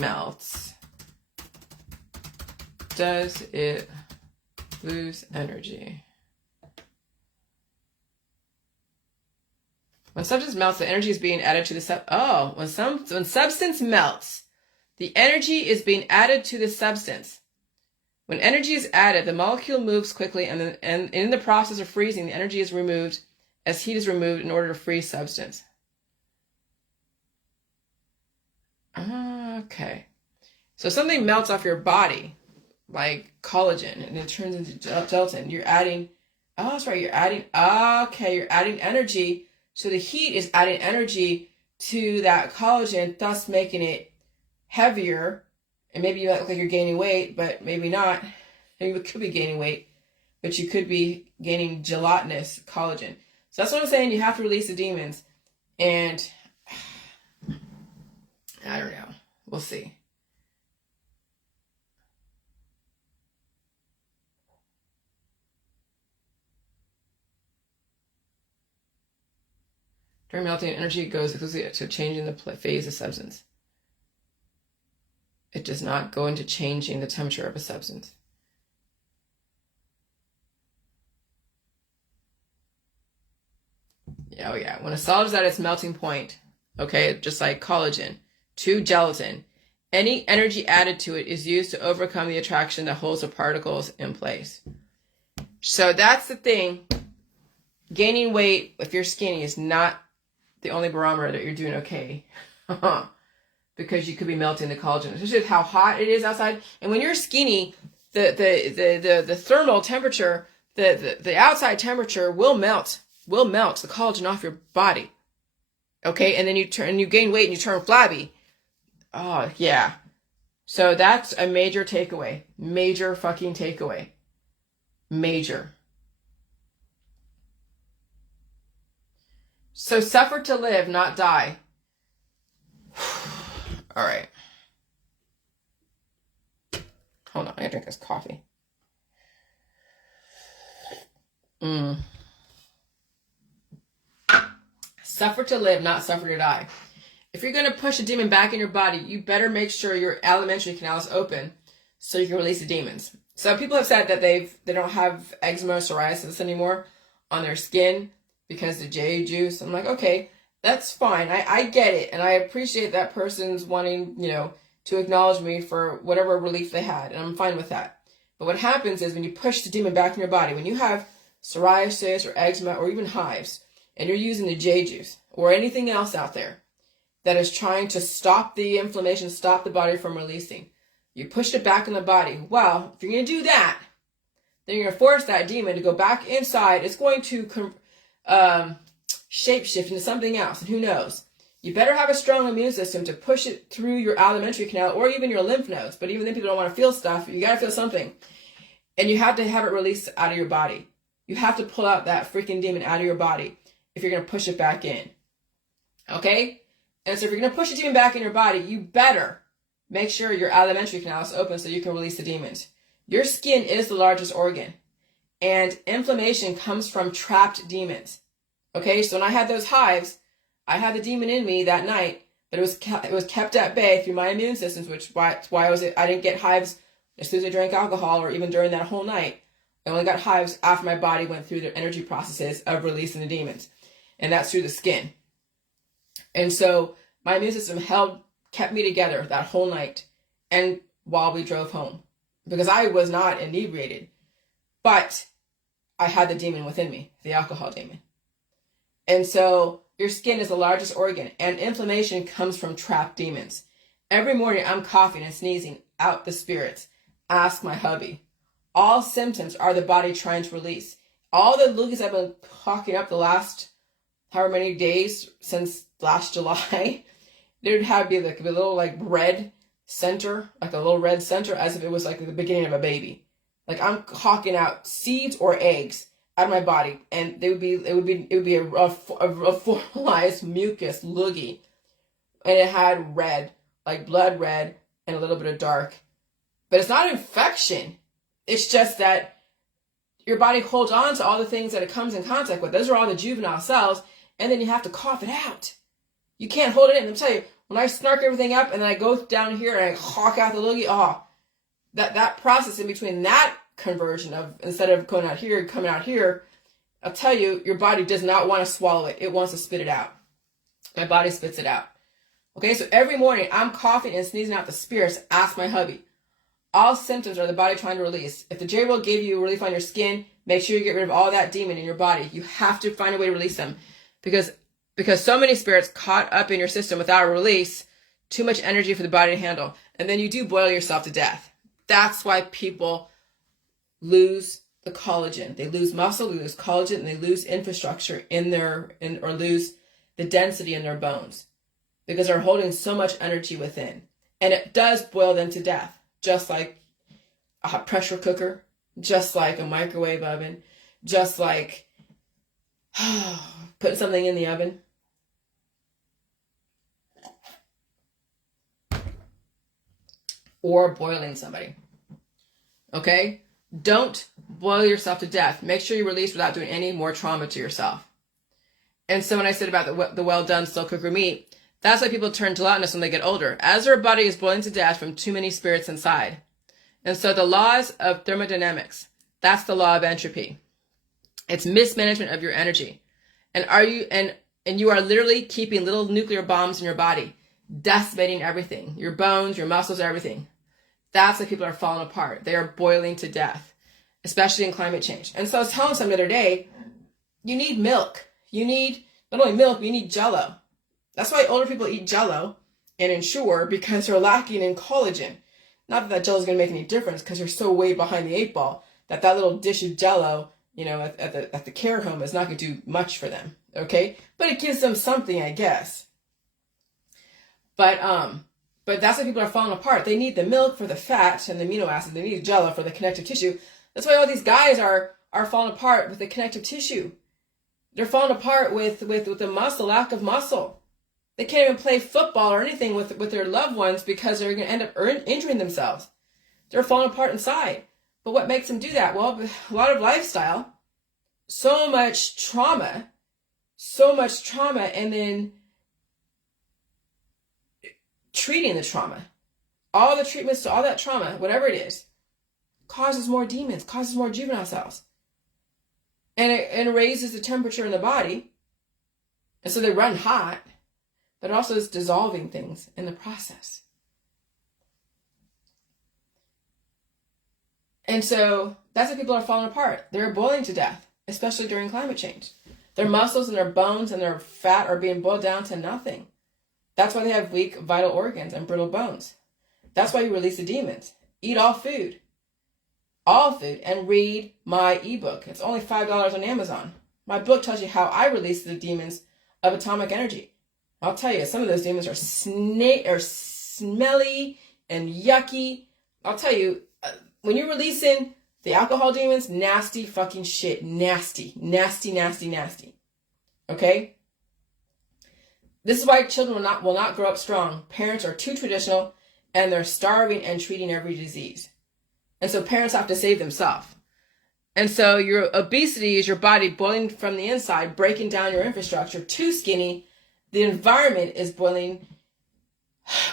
melts, does it lose energy? When substance melts, the energy is being added to the when substance melts, the energy is being added to the substance. When energy is added, the molecule moves quickly, and in the process of freezing, the energy is removed as heat is removed in order to freeze substance. Okay. So something melts off your body, like collagen, and it turns into gelatin. You're adding energy. So the heat is adding energy to that collagen, thus making it heavier. And maybe you look like you're gaining weight, but maybe not. Maybe you could be gaining weight, but you could be gaining gelatinous collagen. So that's what I'm saying. You have to release the demons. And I don't know. We'll see. During melting, energy goes exclusively to changing the phase of substance. It does not go into changing the temperature of a substance. Yeah, oh yeah. When a solid is at its melting point, okay, just like collagen, to gelatin, any energy added to it is used to overcome the attraction that holds the particles in place. So that's the thing. Gaining weight, if you're skinny, is not the only barometer that you're doing okay. Because you could be melting the collagen, especially with how hot it is outside. And when you're skinny, the thermal temperature, the outside temperature will melt the collagen off your body. Okay, and then you gain weight and you turn flabby. Oh yeah. So that's a major takeaway. Major fucking takeaway. Major. So suffer to live, not die. All right. Hold on, I gotta drink this coffee. Suffer to live, not suffer to die. if you're going to push a demon back in your body, you better make sure your alimentary canal is open so you can release the demons. So people have said that they don't have eczema or psoriasis anymore on their skin because of J juice. I'm like, okay, that's fine. I get it. And I appreciate that person's wanting, to acknowledge me for whatever relief they had. And I'm fine with that. But what happens is when you push the demon back in your body, when you have psoriasis or eczema or even hives, and you're using the J juice or anything else out there that is trying to stop the inflammation, stop the body from releasing, you pushed it back in the body. Well, if you're going to do that, then you're going to force that demon to go back inside. It's going to shapeshift into something else, and who knows? You better have a strong immune system to push it through your alimentary canal or even your lymph nodes. But even then, people don't want to feel stuff. You got to feel something. And you have to have it released out of your body. You have to pull out that freaking demon out of your body if you're going to push it back in. Okay? And so if you're going to push a demon back in your body, you better make sure your alimentary canal is open so you can release the demons. Your skin is the largest organ. And inflammation comes from trapped demons. Okay? So when I had those hives, I had the demon in me that night, but it was kept at bay through my immune systems, which why I didn't get hives as soon as I drank alcohol or even during that whole night. I only got hives after my body went through the energy processes of releasing the demons. And that's through the skin. And so my immune system kept me together that whole night and while we drove home. Because I was not inebriated. But I had the demon within me, the alcohol demon. And so your skin is the largest organ, and inflammation comes from trapped demons. Every morning I'm coughing and sneezing out the spirits. Ask my hubby. All symptoms are the body trying to release. All the loogies I've been hawking up the last however many days since last July, there would have be like a little red center, like a little red center, as if it was like the beginning of a baby. Like I'm hawking out seeds or eggs out of my body, and it would be a formalized mucus loogie, and it had red, like blood red, and a little bit of dark. But it's not infection. It's just that your body holds on to all the things that it comes in contact with. Those are all the juvenile cells, and then you have to cough it out. You can't hold it in. I'll tell you, when I snark everything up and then I go down here and I hawk out the loogie, that process in between that conversion of instead of going out here, coming out here, I'll tell you, your body does not want to swallow it. It wants to spit it out. My body spits it out. Okay, so every morning I'm coughing and sneezing out the spirits. Ask my hubby. All symptoms are the body trying to release. If the J will give you relief on your skin, make sure you get rid of all that demon in your body. You have to find a way to release them because so many spirits caught up in your system without a release, too much energy for the body to handle. And then you do boil yourself to death. That's why people lose the collagen. They lose muscle, they lose collagen, and they lose infrastructure or lose the density in their bones because they're holding so much energy within. And it does boil them to death, just like a hot pressure cooker, just like a microwave oven, just like putting something in the oven. Or boiling somebody. Okay? Don't boil yourself to death. Make sure you release without doing any more trauma to yourself. And so when I said about the well-done slow-cooker meat, that's why people turn gelatinous when they get older, as their body is boiling to death from too many spirits inside. And so the laws of thermodynamics, that's the law of entropy. It's mismanagement of your energy. And you are literally keeping little nuclear bombs in your body, decimating everything, your bones, your muscles, everything. That's why people are falling apart. They are boiling to death, especially in climate change. And so I was telling someone the other day, you need milk. You need not only milk, you need Jell-O. That's why older people eat Jell-O and Ensure because they're lacking in collagen. Not that Jell-O is going to make any difference because they're so way behind the eight ball that little dish of Jell-O, at the care home is not going to do much for them. Okay, but it gives them something, I guess. But that's why people are falling apart. They need the milk for the fat and the amino acids. They need Jell-O for the connective tissue. That's why all these guys are falling apart with the connective tissue. They're falling apart with the muscle, lack of muscle. They can't even play football or anything with their loved ones because they're going to end up injuring themselves. They're falling apart inside. But what makes them do that? Well, a lot of lifestyle, so much trauma, and then treating the trauma. All the treatments to all that trauma, whatever it is, causes more demons, causes more juvenile cells. And it raises the temperature in the body. And so they run hot, but it also is dissolving things in the process. And so that's why people are falling apart. They're boiling to death, especially during climate change. Their muscles and their bones and their fat are being boiled down to nothing. That's why they have weak vital organs and brittle bones. That's why you release the demons. Eat all food, and read my ebook. It's only $5 on Amazon. My book tells you how I release the demons of atomic energy. I'll tell you, some of those demons are smelly and yucky. I'll tell you, when you're releasing the alcohol demons, nasty fucking shit. Nasty, nasty, nasty, nasty. Okay? This is why children will not grow up strong. Parents are too traditional, and they're starving and treating every disease. And so parents have to save themselves. And so your obesity is your body boiling from the inside, breaking down your infrastructure. Too skinny, the environment is boiling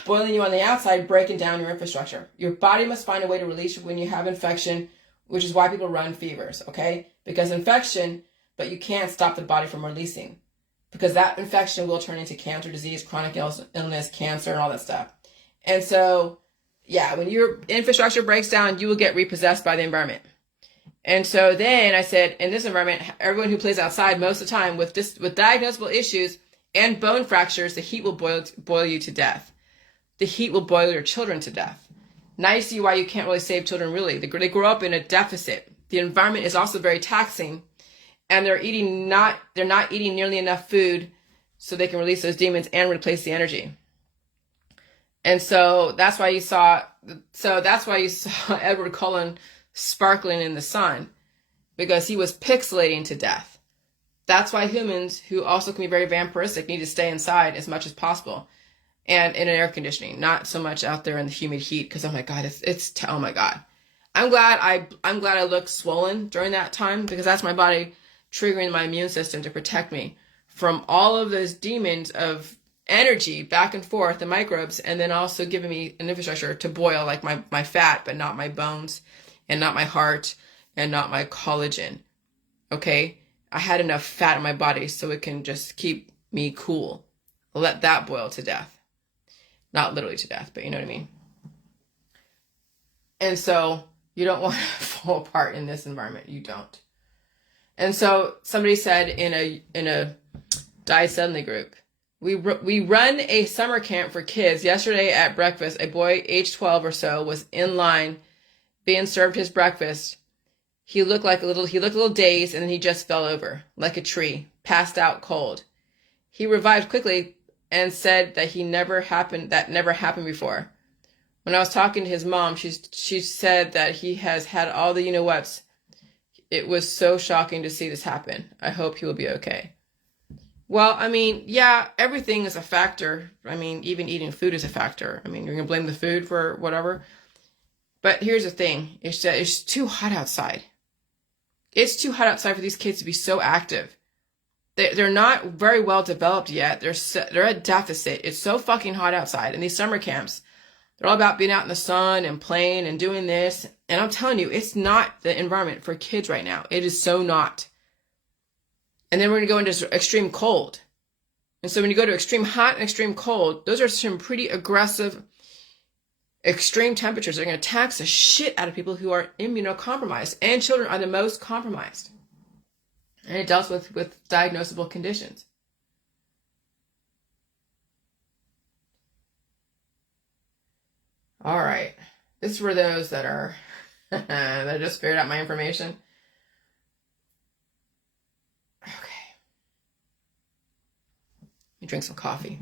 you on the outside, breaking down your infrastructure. Your body must find a way to release you when you have infection, which is why people run fevers, okay? Because infection, but you can't stop the body from releasing. Because that infection will turn into cancer, disease, chronic illness, cancer, and all that stuff. And so, yeah, when your infrastructure breaks down, you will get repossessed by the environment. And so then I said, in this environment, everyone who plays outside most of the time with diagnosable issues and bone fractures, the heat will boil you to death. The heat will boil your children to death. Now you see why you can't really save children really. They grow up in a deficit. The environment is also very taxing, and they're not eating nearly enough food so they can release those demons and replace the energy. And so that's why you saw Edward Cullen sparkling in the sun, because he was pixelating to death. That's why humans, who also can be very vampiristic, need to stay inside as much as possible, and in an air conditioning, not so much out there in the humid heat. Because oh my god, oh my god, I'm glad I looked swollen during that time, because that's my body triggering my immune system to protect me from all of those demons of energy back and forth, the microbes, and then also giving me an infrastructure to boil like my fat, but not my bones, and not my heart, and not my collagen. Okay? I had enough fat in my body so it can just keep me cool. Let that boil to death. Not literally to death, but you know what I mean? And so you don't want to fall apart in this environment. You don't. And so somebody said in a Die Suddenly group, we run a summer camp for kids. Yesterday at breakfast, a boy age 12 or so was in line being served his breakfast. He looked a little dazed, and then he just fell over like a tree, passed out cold. He revived quickly and said that never happened before. When I was talking to his mom, she said that he has had all the you-know-whats. It was so shocking to see this happen. I hope he will be okay. Well, I mean, yeah, everything is a factor. I mean, even eating food is a factor. I mean, you're going to blame the food for whatever. But here's the thing. It's too hot outside. It's too hot outside for these kids to be so active. They're not very well developed yet. They're at deficit. It's so fucking hot outside. And these summer camps, they're all about being out in the sun and playing and doing this. And I'm telling you, it's not the environment for kids right now. It is so not. And then we're going to go into extreme cold. And so when you go to extreme hot and extreme cold, those are some pretty aggressive, extreme temperatures. They're going to tax the shit out of people who are immunocompromised. And children are the most compromised. And it deals with diagnosable conditions. All right. This is for those that are that just figured out my information. Okay. Let me drink some coffee.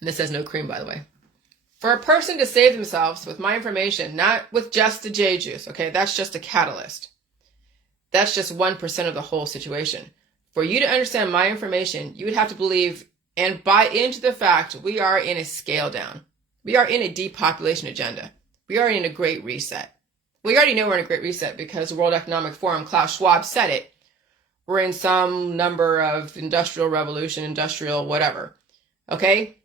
And this has no cream, by the way. For a person to save themselves with my information, not with just the J juice, okay? That's just a catalyst. That's just 1% of the whole situation. For you to understand my information, you would have to believe and buy into the fact we are in a scale down. We are in a depopulation agenda. We are in a great reset. We already know we're in a great reset because the World Economic Forum, Klaus Schwab, said it. we're in some number of industrial revolution, industrial whatever. Okay?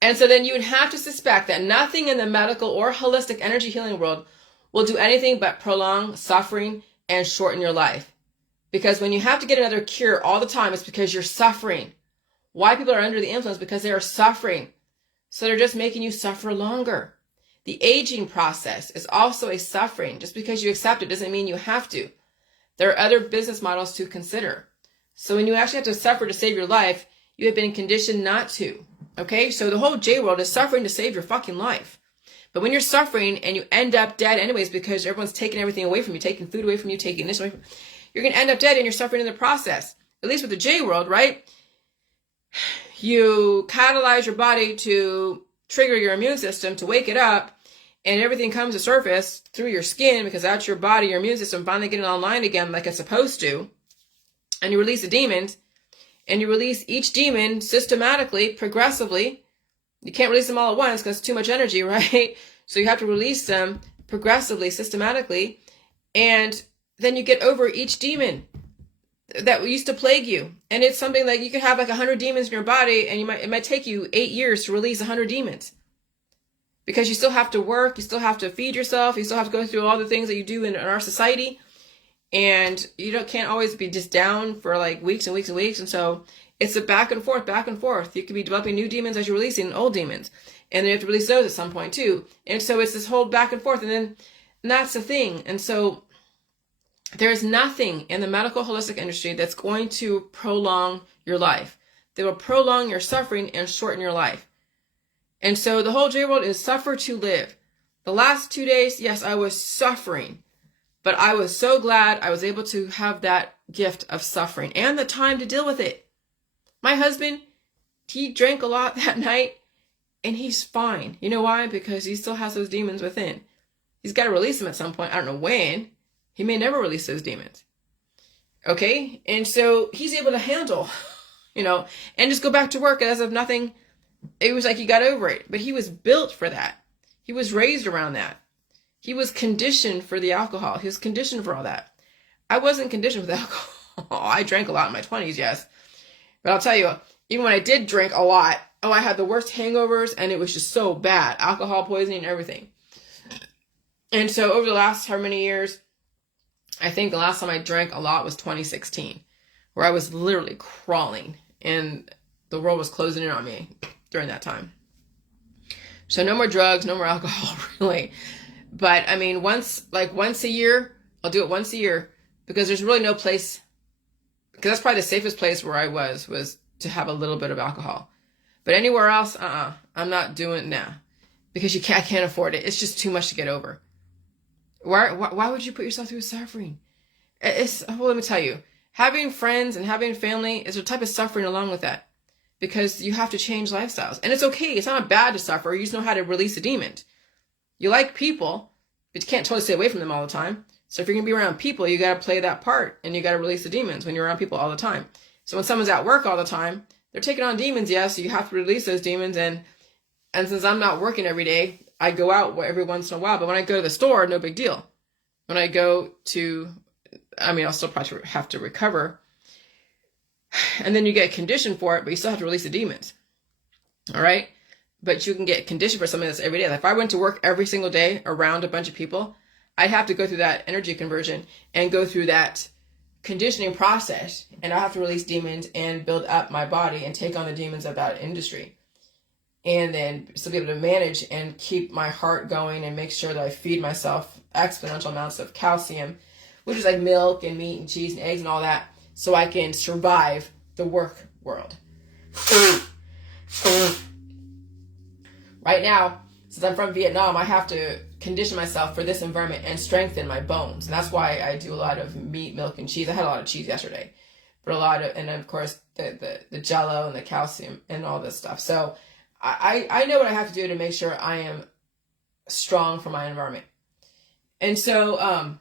And so then you would have to suspect that nothing in the medical or holistic energy healing world will do anything but prolong suffering and shorten your life. Because when you have to get another cure all the time, it's because you're suffering. Why people are under the influence? Because they are suffering. So they're just making you suffer longer. The aging process is also a suffering. Just because you accept it doesn't mean you have to. There are other business models to consider. So when you actually have to suffer to save your life, you have been conditioned not to. Okay? So the whole J world is suffering to save your fucking life. But when you're suffering and you end up dead anyways because everyone's taking everything away from you, taking food away from you, taking this away from you, you're going to end up dead and you're suffering in the process. At least with the J world, right? You catalyze your body to trigger your immune system to wake it up, and everything comes to surface through your skin because that's your body, your immune system finally getting online again like it's supposed to. And you release the demons, and you release each demon systematically, progressively. You can't release them all at once because it's too much energy, right? So you have to release them progressively, systematically, and then you get over each demon that used to plague you. And it's something like you could have like 100 demons in your body, and it might take you 8 years to release 100 demons. Because you still have to work, you still have to feed yourself, you still have to go through all the things that you do in our society. And you can't always be just down for like weeks and weeks and weeks. And so it's a back and forth, back and forth. You could be developing new demons as you're releasing old demons. And then you have to release those at some point too. And so it's this whole back and forth. And that's the thing. And so there's nothing in the medical holistic industry that's going to prolong your life. They will prolong your suffering and shorten your life. And so the whole J world is suffer to live. The last 2 days, yes, I was suffering. But I was so glad I was able to have that gift of suffering and the time to deal with it. My husband, he drank a lot that night and he's fine. You know why? Because he still has those demons within. He's got to release them at some point. I don't know when. He may never release those demons. Okay? And so he's able to handle, and just go back to work as if nothing. It was like he got over it. But he was built for that. He was raised around that. He was conditioned for the alcohol. He was conditioned for all that. I wasn't conditioned for the alcohol. I drank a lot in my 20s, yes. But I'll tell you, even when I did drink a lot, I had the worst hangovers, and it was just so bad. Alcohol poisoning and everything. And so over the last how many years, I think the last time I drank a lot was 2016, where I was literally crawling, and the world was closing in on me during that time. So no more drugs, no more alcohol, really. But I mean, once a year, I'll do it once a year because there's really no place, because that's probably the safest place where I was to have a little bit of alcohol. But anywhere else, I'm not doing it now because I can't afford it. It's just too much to get over. Why would you put yourself through suffering? Well, let me tell you, having friends and having family is a type of suffering along with that because you have to change lifestyles. And it's okay. It's not bad to suffer. You just know how to release a demon. You like people, but you can't totally stay away from them all the time. So if you're going to be around people, you got to play that part and you got to release the demons when you're around people all the time. So when someone's at work all the time, they're taking on demons, yes, so you have to release those demons. And since I'm not working every day, I go out every once in a while. But when I go to the store, no big deal. When I go to, I'll still probably have to recover. And then you get conditioned for it, but you still have to release the demons. All right? But you can get conditioned for something that's every day. Like if I went to work every single day around a bunch of people, I'd have to go through that energy conversion and go through that conditioning process. And I have to release demons and build up my body and take on the demons of that industry. And then still be able to manage and keep my heart going and make sure that I feed myself exponential amounts of calcium, which is like milk and meat and cheese and eggs and all that, so I can survive the work world. Right now, since I'm from Vietnam, I have to condition myself for this environment and strengthen my bones. And that's why I do a lot of meat, milk, and cheese. I had a lot of cheese yesterday, but and of course the jello and the calcium and all this stuff. So I know what I have to do to make sure I am strong for my environment. And so,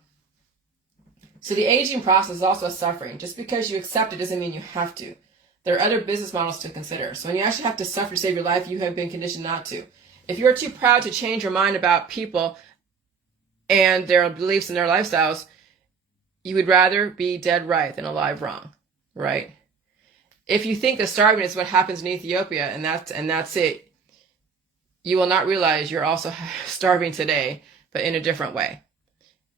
so the aging process is also a suffering. Just because you accept it doesn't mean you have to. There are other business models to consider. So when you actually have to suffer to save your life, you have been conditioned not to. If you're too proud to change your mind about people and their beliefs and their lifestyles, you would rather be dead right than alive wrong, right? If you think that starving is what happens in Ethiopia and that's it, you will not realize you're also starving today, but in a different way.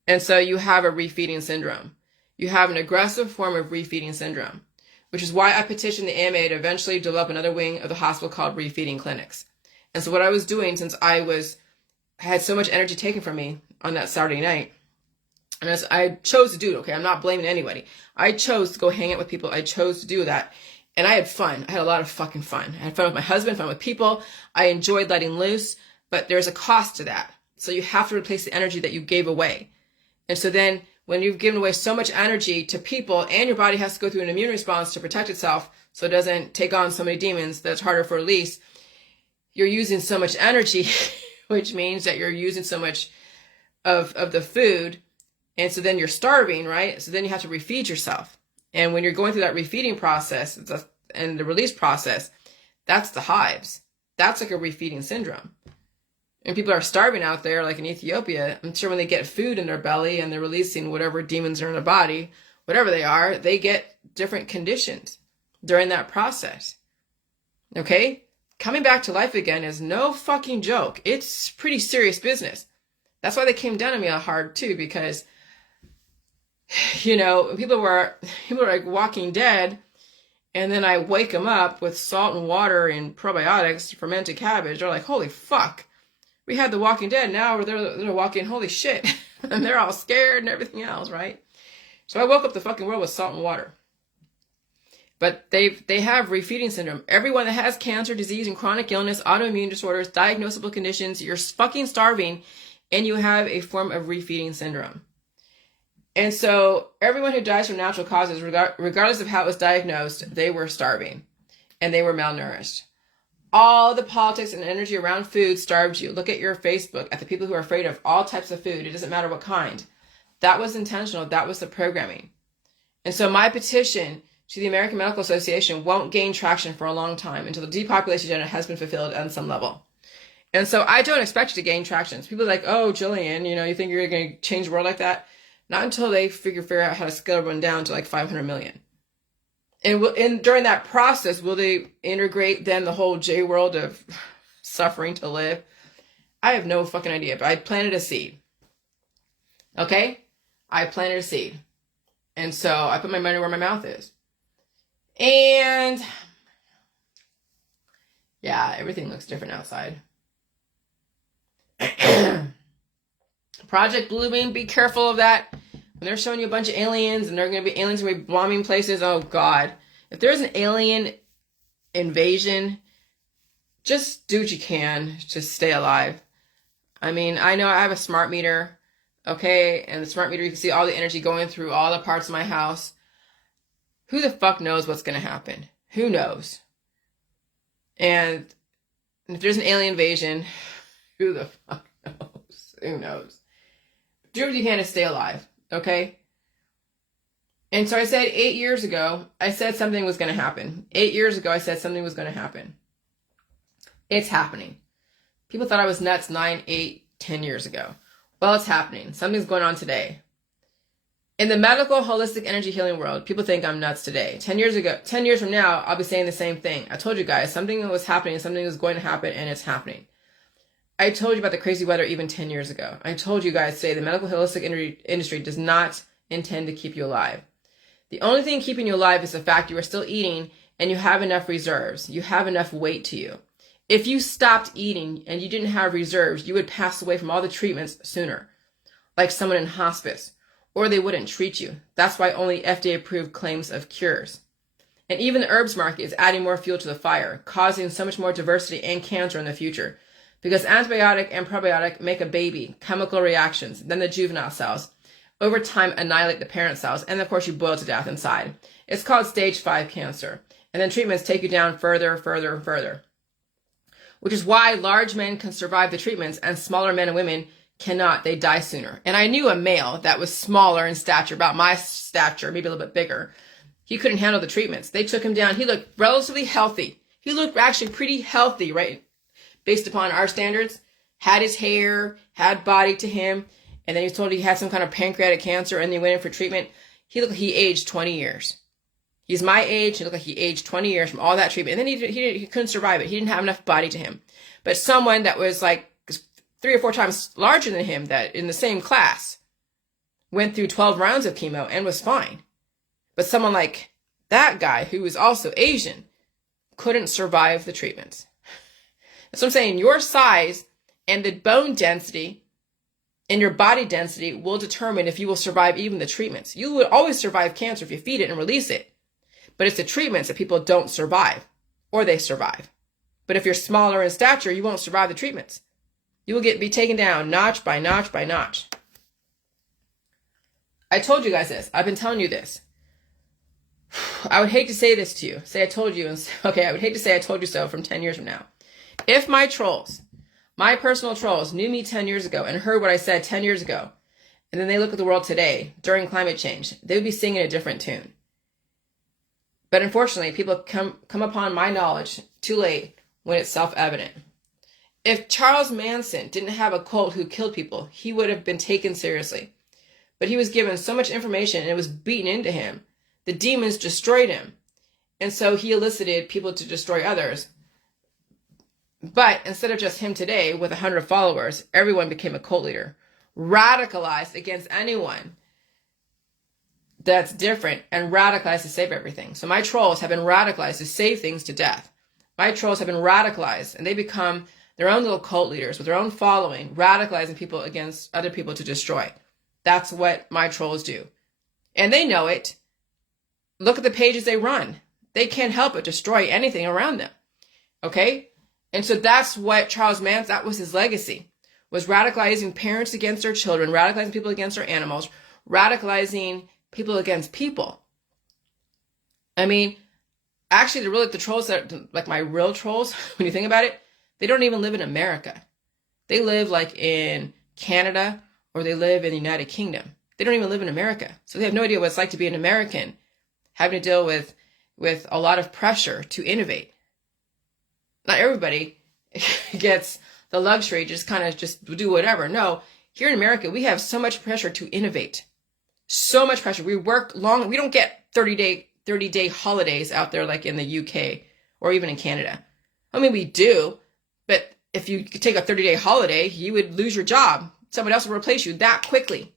And so you have a refeeding syndrome. You have an aggressive form of refeeding syndrome, which is why I petitioned the AMA to eventually develop another wing of the hospital called refeeding clinics. And so what I was doing, since I had so much energy taken from me on that Saturday night, and as I chose to do it, okay, I'm not blaming anybody. I chose to go hang out with people. I chose to do that. And I had fun. I had a lot of fucking fun. I had fun with my husband, fun with people. I enjoyed letting loose, but there's a cost to that. So you have to replace the energy that you gave away. And so then when you've given away so much energy to people and your body has to go through an immune response to protect itself so it doesn't take on so many demons that's harder for release, you're using so much energy, which means that you're using so much of the food. And so then you're starving, right? So then you have to refeed yourself. And when you're going through that refeeding process and the release process, that's the hives. That's like a refeeding syndrome. And people are starving out there, like in Ethiopia. I'm sure when they get food in their belly and they're releasing whatever demons are in their body, whatever they are, they get different conditions during that process. Okay? Coming back to life again is no fucking joke. It's pretty serious business. That's why they came down on me hard too, because people were like Walking Dead, and then I wake them up with salt and water and probiotics, fermented cabbage. They're like, holy fuck, we had the Walking Dead, now they're walking, holy shit. And they're all scared and everything else, right? So I woke up the fucking world with salt and water. But they have refeeding syndrome. Everyone that has cancer, disease, and chronic illness, autoimmune disorders, diagnosable conditions, you're fucking starving, and you have a form of refeeding syndrome. And so everyone who dies from natural causes, regardless of how it was diagnosed, they were starving and they were malnourished. All the politics and energy around food starved you. Look at your Facebook, at the people who are afraid of all types of food. It doesn't matter what kind. That was intentional. That was the programming. And so my petition to the American Medical Association won't gain traction for a long time until the depopulation agenda has been fulfilled on some level. And so I don't expect you to gain traction. So people are like, oh, Jillian, you think you're going to change the world like that? Not until they figure out how to scale everyone down to like 500 million. And during that process, will they integrate then the whole J world of suffering to live? I have no fucking idea, but I planted a seed. Okay? I planted a seed. And so I put my money where my mouth is. And yeah, everything looks different outside. Project Bluebeam, be careful of that. When they're showing you a bunch of aliens and they're going to be aliens going to be bombing places, oh God. If there's an alien invasion, just do what you can. Just stay alive. I mean, I know I have a smart meter, okay? And the smart meter, you can see all the energy going through all the parts of my house. Who the fuck knows what's going to happen? Who knows? And if there's an alien invasion, who the fuck knows? Who knows? Do what you can to stay alive, okay? And so I said 8 years ago, I said something was going to happen. 8 years ago, I said something was going to happen. It's happening. People thought I was nuts 9, 8, 10 years ago. Well, it's happening. Something's going on today. In the medical, holistic energy healing world, people think I'm nuts today. 10 years from now, I'll be saying the same thing. I told you guys, something was happening, something was going to happen, and it's happening. I told you about the crazy weather even 10 years ago. I told you guys today the medical holistic industry does not intend to keep you alive. The only thing keeping you alive is the fact you are still eating and you have enough reserves. You have enough weight to you. If you stopped eating and you didn't have reserves, you would pass away from all the treatments sooner, like someone in hospice, or they wouldn't treat you. That's why only FDA-approved claims of cures. And even the herbs market is adding more fuel to the fire, causing so much more diversity and cancer in the future. Because antibiotic and probiotic make a baby, chemical reactions, then the juvenile cells. Over time, annihilate the parent cells, and of course you boil to death inside. It's called stage 5 cancer. And then treatments take you down further, further, and further. Which is why large men can survive the treatments and smaller men and women cannot. They die sooner. And I knew a male that was smaller in stature, about my stature, maybe a little bit bigger. He couldn't handle the treatments. They took him down. He looked relatively healthy. He looked actually pretty healthy, right? Based upon our standards, had his hair, had body to him. and then he was told he had some kind of pancreatic cancer, and he went in for treatment. He looked like he aged 20 years. He's my age. He looked like he aged 20 years from all that treatment. And then he couldn't survive it. He didn't have enough body to him. But someone that was like 3 or 4 times larger than him, that in the same class, went through 12 rounds of chemo and was fine. But someone like that guy, who was also Asian, couldn't survive the treatments. So I'm saying your size and the bone density and your body density will determine if you will survive even the treatments. You will always survive cancer if you feed it and release it. But it's the treatments that people don't survive, or they survive. But if you're smaller in stature, you won't survive the treatments. You will be taken down notch by notch by notch. I told you guys this. I've been telling you this. I would hate to say this to you. Say I told you. Okay, I would hate to say I told you so from 10 years from now. If my trolls, my personal trolls, knew me 10 years ago and heard what I said 10 years ago, and then they look at the world today during climate change, they would be singing a different tune. But unfortunately, people come upon my knowledge too late when it's self-evident. If Charles Manson didn't have a cult who killed people, he would have been taken seriously. But he was given so much information and it was beaten into him. The demons destroyed him. And so he elicited people to destroy others. But instead of just him today with 100 followers, everyone became a cult leader, radicalized against anyone that's different, and radicalized to save everything. So my trolls have been radicalized to save things to death. My trolls have been radicalized, and they become their own little cult leaders with their own following, radicalizing people against other people to destroy. That's what my trolls do. And they know it. Look at the pages they run. They can't help but destroy anything around them. Okay? And so that's what Charles Manson, that was his legacy, was radicalizing parents against their children, radicalizing people against their animals, radicalizing people against people. I mean, actually, the trolls that, like my real trolls, when you think about it, they don't even live in America. They live like in Canada, or they live in the United Kingdom. They don't even live in America. So they have no idea what it's like to be an American, having to deal with a lot of pressure to innovate. Not everybody gets the luxury to just do whatever. No, here in America, we have so much pressure to innovate. So much pressure. We work long. We don't get 30-day holidays out there like in the UK or even in Canada. I mean, we do, but if you could take a 30-day holiday, you would lose your job. Someone else will replace you that quickly.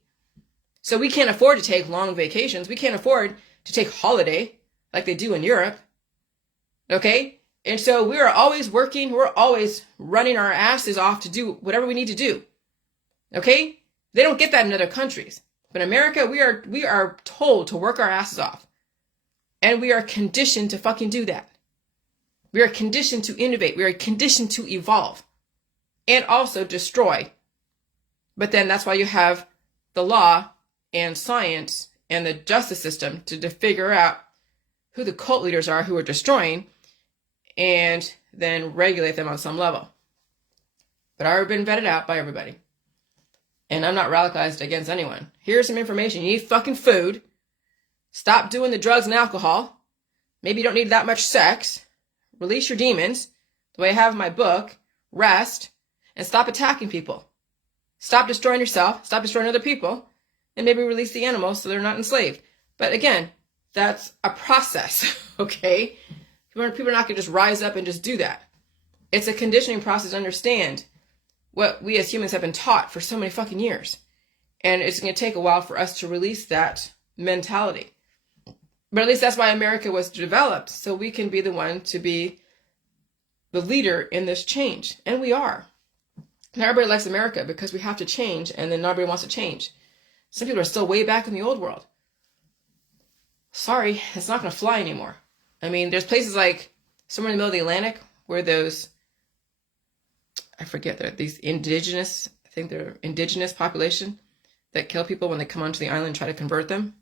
So we can't afford to take long vacations. We can't afford to take holiday like they do in Europe. Okay? And so we are always working. We're always running our asses off to do whatever we need to do. Okay? They don't get that in other countries. But in America, we are told to work our asses off. And we are conditioned to fucking do that. We are conditioned to innovate. We are conditioned to evolve. And also destroy. But then that's why you have the law and science and the justice system to figure out who the cult leaders are who are destroying, and then regulate them on some level. But I've already been vetted out by everybody. And I'm not radicalized against anyone. Here's some information. You need fucking food. Stop doing the drugs and alcohol. Maybe you don't need that much sex. Release your demons, the way I have in my book. Rest. And stop attacking people. Stop destroying yourself. Stop destroying other people. And maybe release the animals so they're not enslaved. But again, that's a process, okay? People are not going to just rise up and just do that. It's a conditioning process to understand what we as humans have been taught for so many fucking years. And it's going to take a while for us to release that mentality. But at least that's why America was developed, so we can be the one to be the leader in this change. And we are. Not everybody likes America because we have to change, and then nobody wants to change. Some people are still way back in the old world. Sorry, it's not going to fly anymore. I mean, there's places like somewhere in the middle of the Atlantic where those, I forget, these indigenous, I think they're indigenous population that kill people when they come onto the island and try to convert them.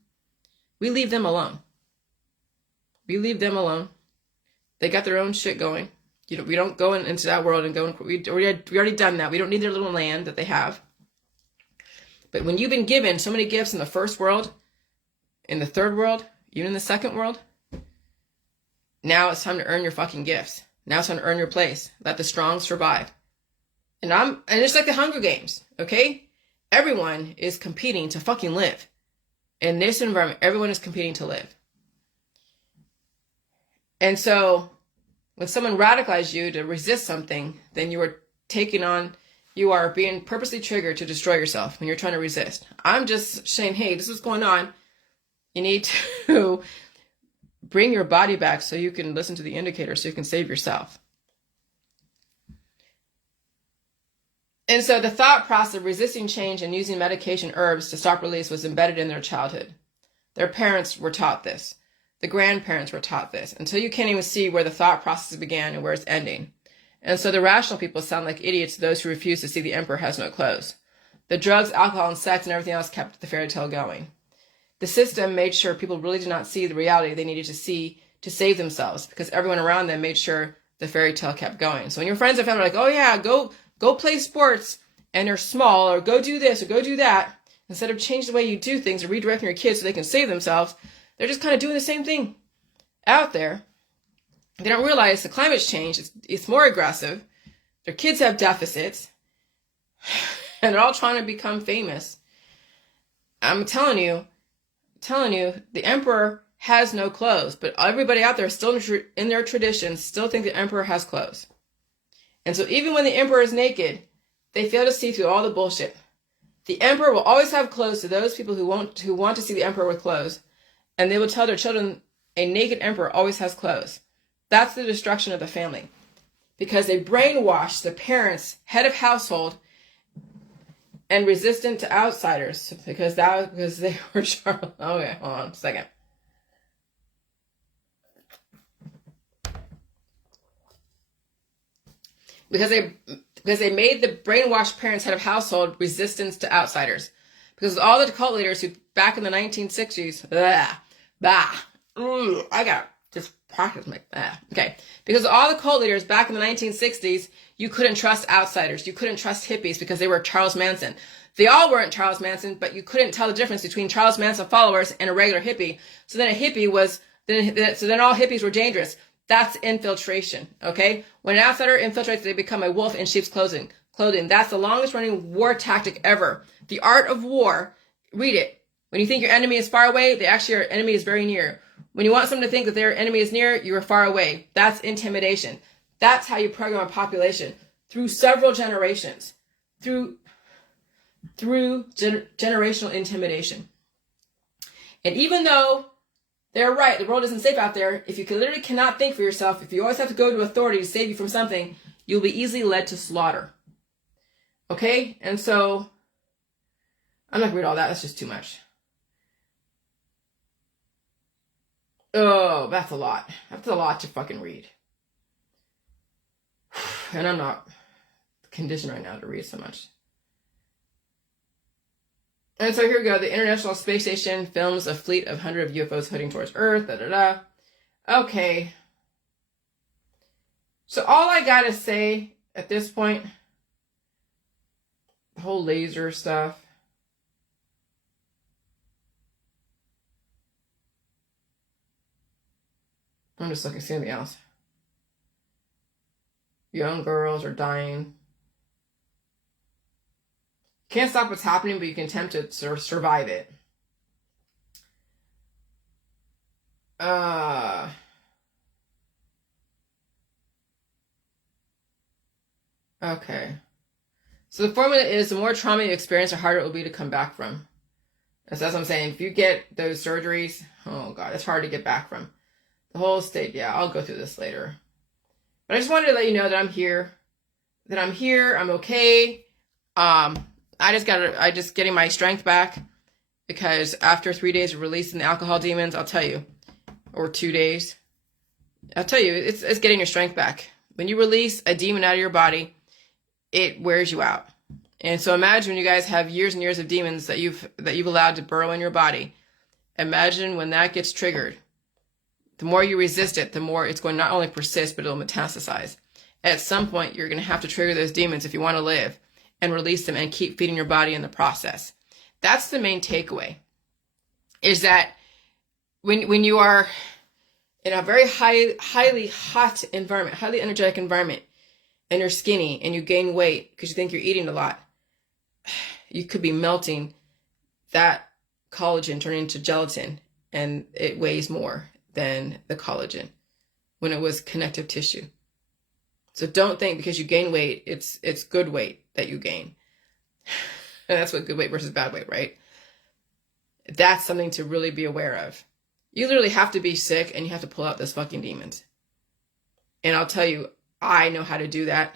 We leave them alone. We leave them alone. They got their own shit going. You know, we don't go into that world and go, we already done that. We don't need their little land that they have. But when you've been given so many gifts in the first world, in the third world, even in the second world, now it's time to earn your fucking gifts. Now it's time to earn your place. Let the strong survive. And it's like the Hunger Games, okay? everyone is competing to fucking live. In this environment, everyone is competing to live. And so when someone radicalizes you to resist something, then you are being purposely triggered to destroy yourself when you're trying to resist. I'm just saying, hey, this is going on. You need to bring your body back so you can listen to the indicator, so you can save yourself. And so the thought process of resisting change and using medication herbs to stop release was embedded in their childhood. Their parents were taught this. The grandparents were taught this. Until you can't even see where the thought process began and where it's ending. And so the rational people sound like idiots to those who refuse to see the emperor has no clothes. The drugs, alcohol, and sex and everything else kept the fairy tale going. The system made sure people really did not see the reality they needed to see to save themselves, because everyone around them made sure the fairy tale kept going. So when your friends and family are like, oh yeah, go play sports, and they're small, or go do this or go do that, instead of changing the way you do things or redirecting your kids so they can save themselves, they're just kind of doing the same thing out there. They don't realize the climate change, it's more aggressive. Their kids have deficits, and they're all trying to become famous. I'm telling you, the emperor has no clothes, but everybody out there still in their traditions still think the emperor has clothes. And so even when the emperor is naked, they fail to see through all the bullshit. The emperor will always have clothes to those people who want to see the emperor with clothes, and they will tell their children a naked emperor always has clothes. That's the destruction of the family, because they brainwash the parents, head of household, and resistant to outsiders, because they were Charlotte. Okay, hold on a second. Because they made the brainwashed parents, head of household, resistance to outsiders. Because all the cult leaders who back in the 1960s, I got just practice my okay. Because all the cult leaders back in the 1960s, you couldn't trust outsiders. You couldn't trust hippies because they were Charles Manson. They all weren't Charles Manson, but you couldn't tell the difference between Charles Manson followers and a regular hippie. So then then all hippies were dangerous. That's infiltration, okay? When an outsider infiltrates, they become a wolf in sheep's clothing. That's the longest running war tactic ever. The art of war, read it. When you think your enemy is far away, your enemy is very near. When you want someone to think that their enemy is near, you are far away. That's intimidation. That's how you program a population through several generations, through generational intimidation. And even though they're right, the world isn't safe out there, if you literally cannot think for yourself, if you always have to go to authority to save you from something, you'll be easily led to slaughter. Okay? And so, I'm not going to read all that. That's just too much. Oh, that's a lot. That's a lot to fucking read. And I'm not conditioned right now to read so much. And so here we go. The International Space Station films a fleet of 100 of UFOs heading towards Earth. Okay. So all I gotta say at this point, the whole laser stuff. I'm just looking at something else. Young girls are dying. Can't stop what's happening, but you can attempt to survive it. Okay. So the formula is the more trauma you experience, the harder it will be to come back from. That's what I'm saying. If you get those surgeries, oh God, it's hard to get back from. The whole state, yeah, I'll go through this later. But I just wanted to let you know that I'm here. I'm okay. I just getting my strength back, because after 3 days of releasing the alcohol demons, I'll tell you, or 2 days, I'll tell you, it's getting your strength back. When you release a demon out of your body, it wears you out. And so imagine when you guys have years and years of demons that you've allowed to burrow in your body. Imagine when that gets triggered. The more you resist it, the more it's going to not only persist, but it'll metastasize. At some point, you're going to have to trigger those demons if you want to live, and release them and keep feeding your body in the process. That's the main takeaway, is that when you are in a very highly hot environment, highly energetic environment, and you're skinny and you gain weight because you think you're eating a lot, you could be melting that collagen turning into gelatin, and it weighs more than the collagen when it was connective tissue. So don't think because you gain weight, it's good weight that you gain. And that's what good weight versus bad weight, right? That's something to really be aware of. You literally have to be sick and you have to pull out those fucking demons. And I'll tell you, I know how to do that.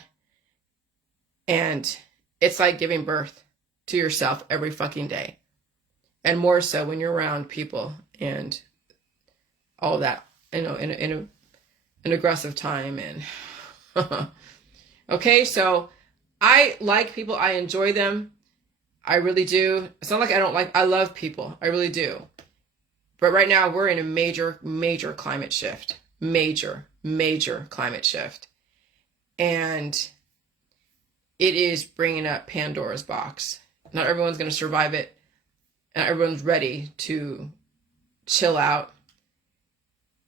And it's like giving birth to yourself every fucking day. And more so when you're around people and all that, in an aggressive time. And okay, so I like people. I enjoy them. I really do. It's not like I love people. I really do. But right now we're in a major climate shift. Major climate shift. And it is bringing up Pandora's box. Not everyone's going to survive it. Not everyone's ready to chill out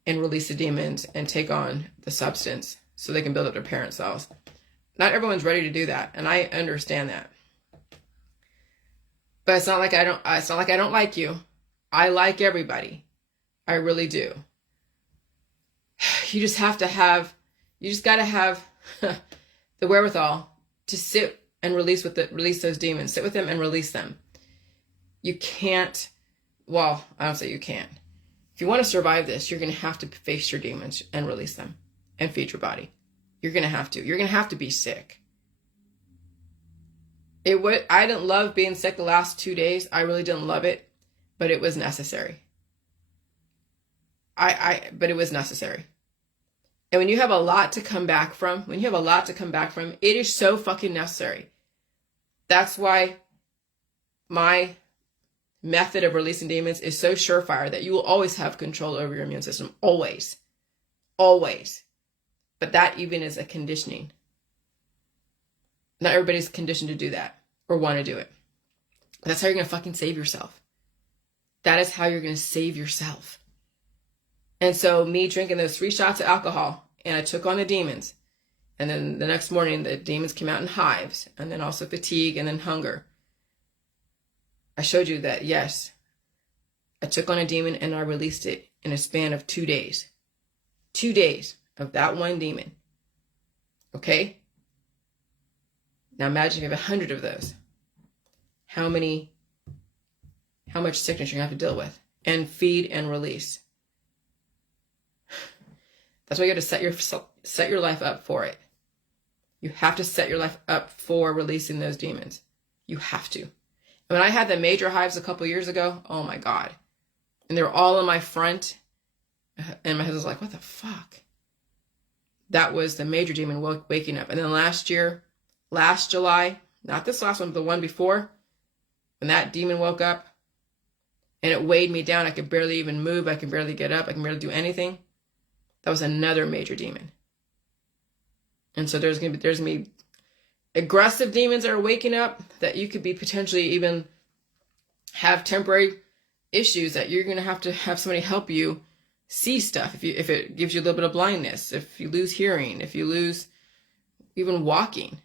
and release the demons and take on the substance so they can build up their parent cells. Not everyone's ready to do that. And I understand that. But it's not like I don't like you. I like everybody. I really do. You just gotta have the wherewithal to sit and release those demons. Sit with them and release them. You can't, well, I don't say you can't. If you want to survive this, you're going to have to face your demons and release them and feed your body. You're going to have to. You're going to have to be sick. I didn't love being sick the last 2 days. I really didn't love it, but it was necessary. But it was necessary. And when you have a lot to come back from, it is so fucking necessary. That's why my method of releasing demons is so surefire that you will always have control over your immune system. Always. Always. But that even is a conditioning. Not everybody's conditioned to do that or want to do it. That's how you're going to fucking save yourself. That is how you're going to save yourself. And so me drinking those 3 shots of alcohol, and I took on the demons. And then the next morning, the demons came out in hives, and then also fatigue, and then hunger. I showed you that, yes, I took on a demon and I released it in a span of 2 days. 2 days of that one demon. Okay? Now imagine if you have 100 of those. How much sickness you're going to have to deal with. And feed and release. That's why you have to set your life up for it. You have to set your life up for releasing those demons. You have to. And when I had the major hives a couple years ago, oh my God. And they were all in my front. And my husband's like, what the fuck? That was the major demon waking up. And then last July, not this last one, but the one before, when that demon woke up and it weighed me down, I could barely even move. I could barely get up. I could barely do anything. That was another major demon. And so there's gonna be aggressive demons that are waking up that you could be potentially even have temporary issues that you're gonna have somebody help you see stuff. If it gives you a little bit of blindness, if you lose hearing, if you lose even walking.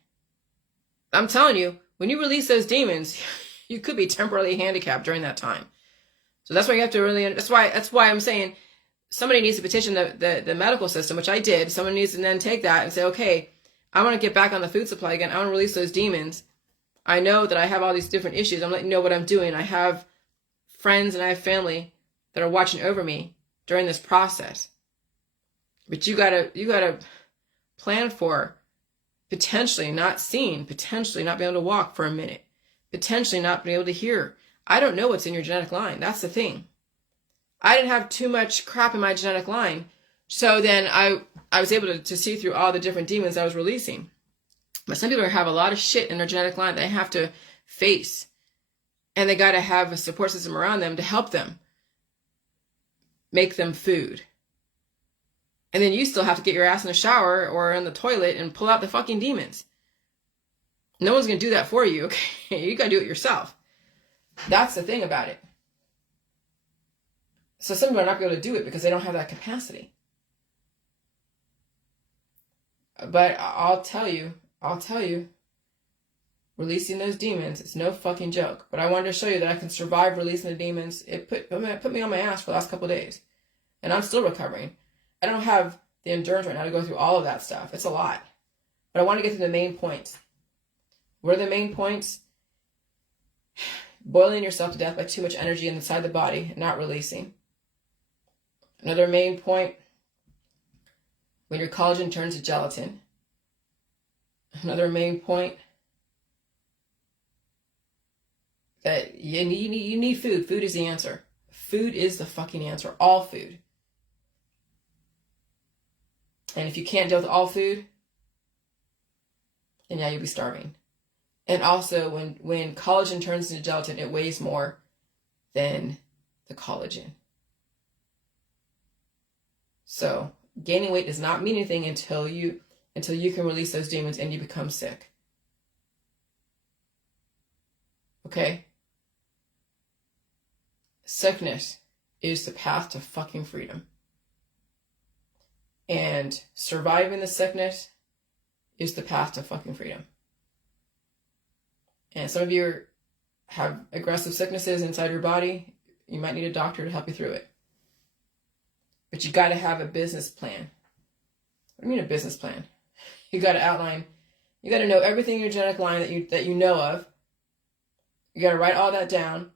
I'm telling you, when you release those demons, you could be temporarily handicapped during that time. So that's why you have to really. That's why I'm saying. Somebody needs to petition the medical system, which I did. Someone needs to then take that and say, okay, I want to get back on the food supply again. I want to release those demons. I know that I have all these different issues. I'm letting you know what I'm doing. I have friends and I have family that are watching over me during this process. But you gotta plan for potentially not seeing, potentially not being able to walk for a minute, potentially not being able to hear. I don't know what's in your genetic line. That's the thing. I didn't have too much crap in my genetic line. So then I was able to see through all the different demons I was releasing. But some people have a lot of shit in their genetic line they have to face. And they got to have a support system around them to help them. Make them food. And then you still have to get your ass in the shower or in the toilet and pull out the fucking demons. No one's going to do that for you, okay? You got to do it yourself. That's the thing about it. So some people are not going to be able to do it because they don't have that capacity. But I'll tell you, releasing those demons is no fucking joke. But I wanted to show you that I can survive releasing the demons. It put me on my ass for the last couple of days. And I'm still recovering. I don't have the endurance right now to go through all of that stuff. It's a lot. But I want to get to the main points. What are the main points? Boiling yourself to death by too much energy inside the body and not releasing. Another main point, when your collagen turns to gelatin. Another main point, that you need food. Food is the answer. Food is the fucking answer. All food. And if you can't deal with all food, then yeah, you'll be starving. And also, when collagen turns into gelatin, it weighs more than the collagen. So gaining weight does not mean anything until you can release those demons and you become sick. Okay? Sickness is the path to fucking freedom. And surviving the sickness is the path to fucking freedom. And some of you have aggressive sicknesses inside your body. You might need a doctor to help you through it. But you got to have a business plan. What do you mean a business plan? You got to outline. You got to know everything in your genetic line that you know of. You got to write all that down.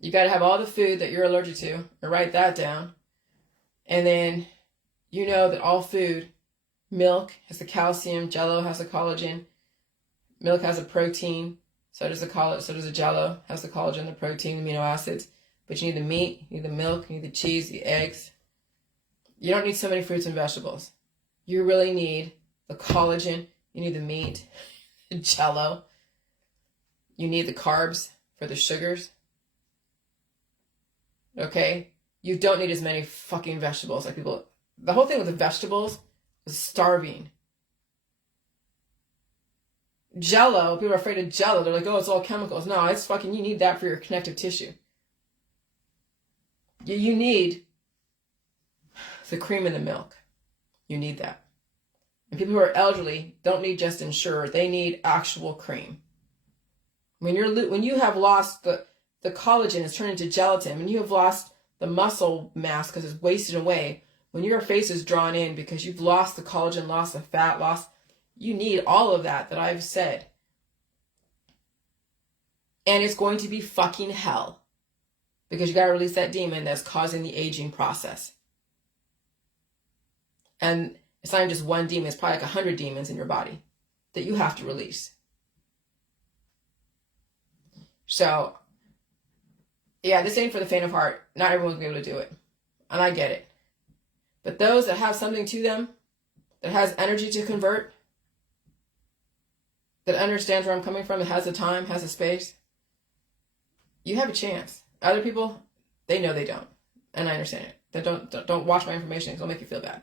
You got to have all the food that you're allergic to, and write that down. And then you know that all food, milk has the calcium, Jello has the collagen, milk has a protein, so does the Jello, has the collagen, the protein, amino acids. But you need the meat, you need the milk, you need the cheese, the eggs. You don't need so many fruits and vegetables. You really need the collagen, you need the meat, the Jello. You need the carbs for the sugars. Okay? You don't need as many fucking vegetables like people. The whole thing with the vegetables is starving. Jello, people are afraid of Jello. They're like, oh, it's all chemicals. No, it's fucking, you need that for your connective tissue. You need the cream in the milk. You need that. And people who are elderly don't need just Ensure. They need actual cream. When you have lost the collagen is turned into gelatin, when you have lost the muscle mass because it's wasted away, when your face is drawn in because you've lost the collagen, lost the fat, you need all of that I've said. And it's going to be fucking hell because you got to release that demon that's causing the aging process. And it's not even just one demon, it's probably like 100 demons in your body that you have to release. So, yeah, this ain't for the faint of heart. Not everyone's going to be able to do it. And I get it. But those that have something to them, that has energy to convert, that understands where I'm coming from, that has the time, has the space, you have a chance. Other people, they know they don't. And I understand it. They don't watch my information because it'll make you feel bad.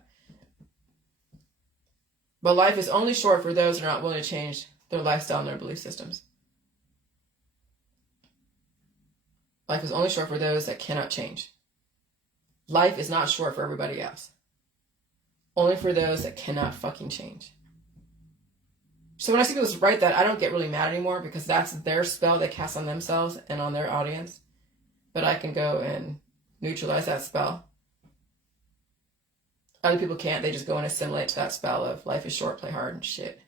But life is only short for those that are not willing to change their lifestyle and their belief systems. Life is only short for those that cannot change. Life is not short for everybody else. Only for those that cannot fucking change. So when I see people write that, I don't get really mad anymore because that's their spell they cast on themselves and on their audience. But I can go and neutralize that spell. Other people can't. They just go and assimilate to that spell of life is short, play hard and shit.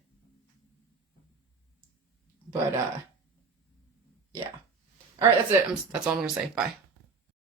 But, yeah. All right, that's it. That's all I'm going to say. Bye.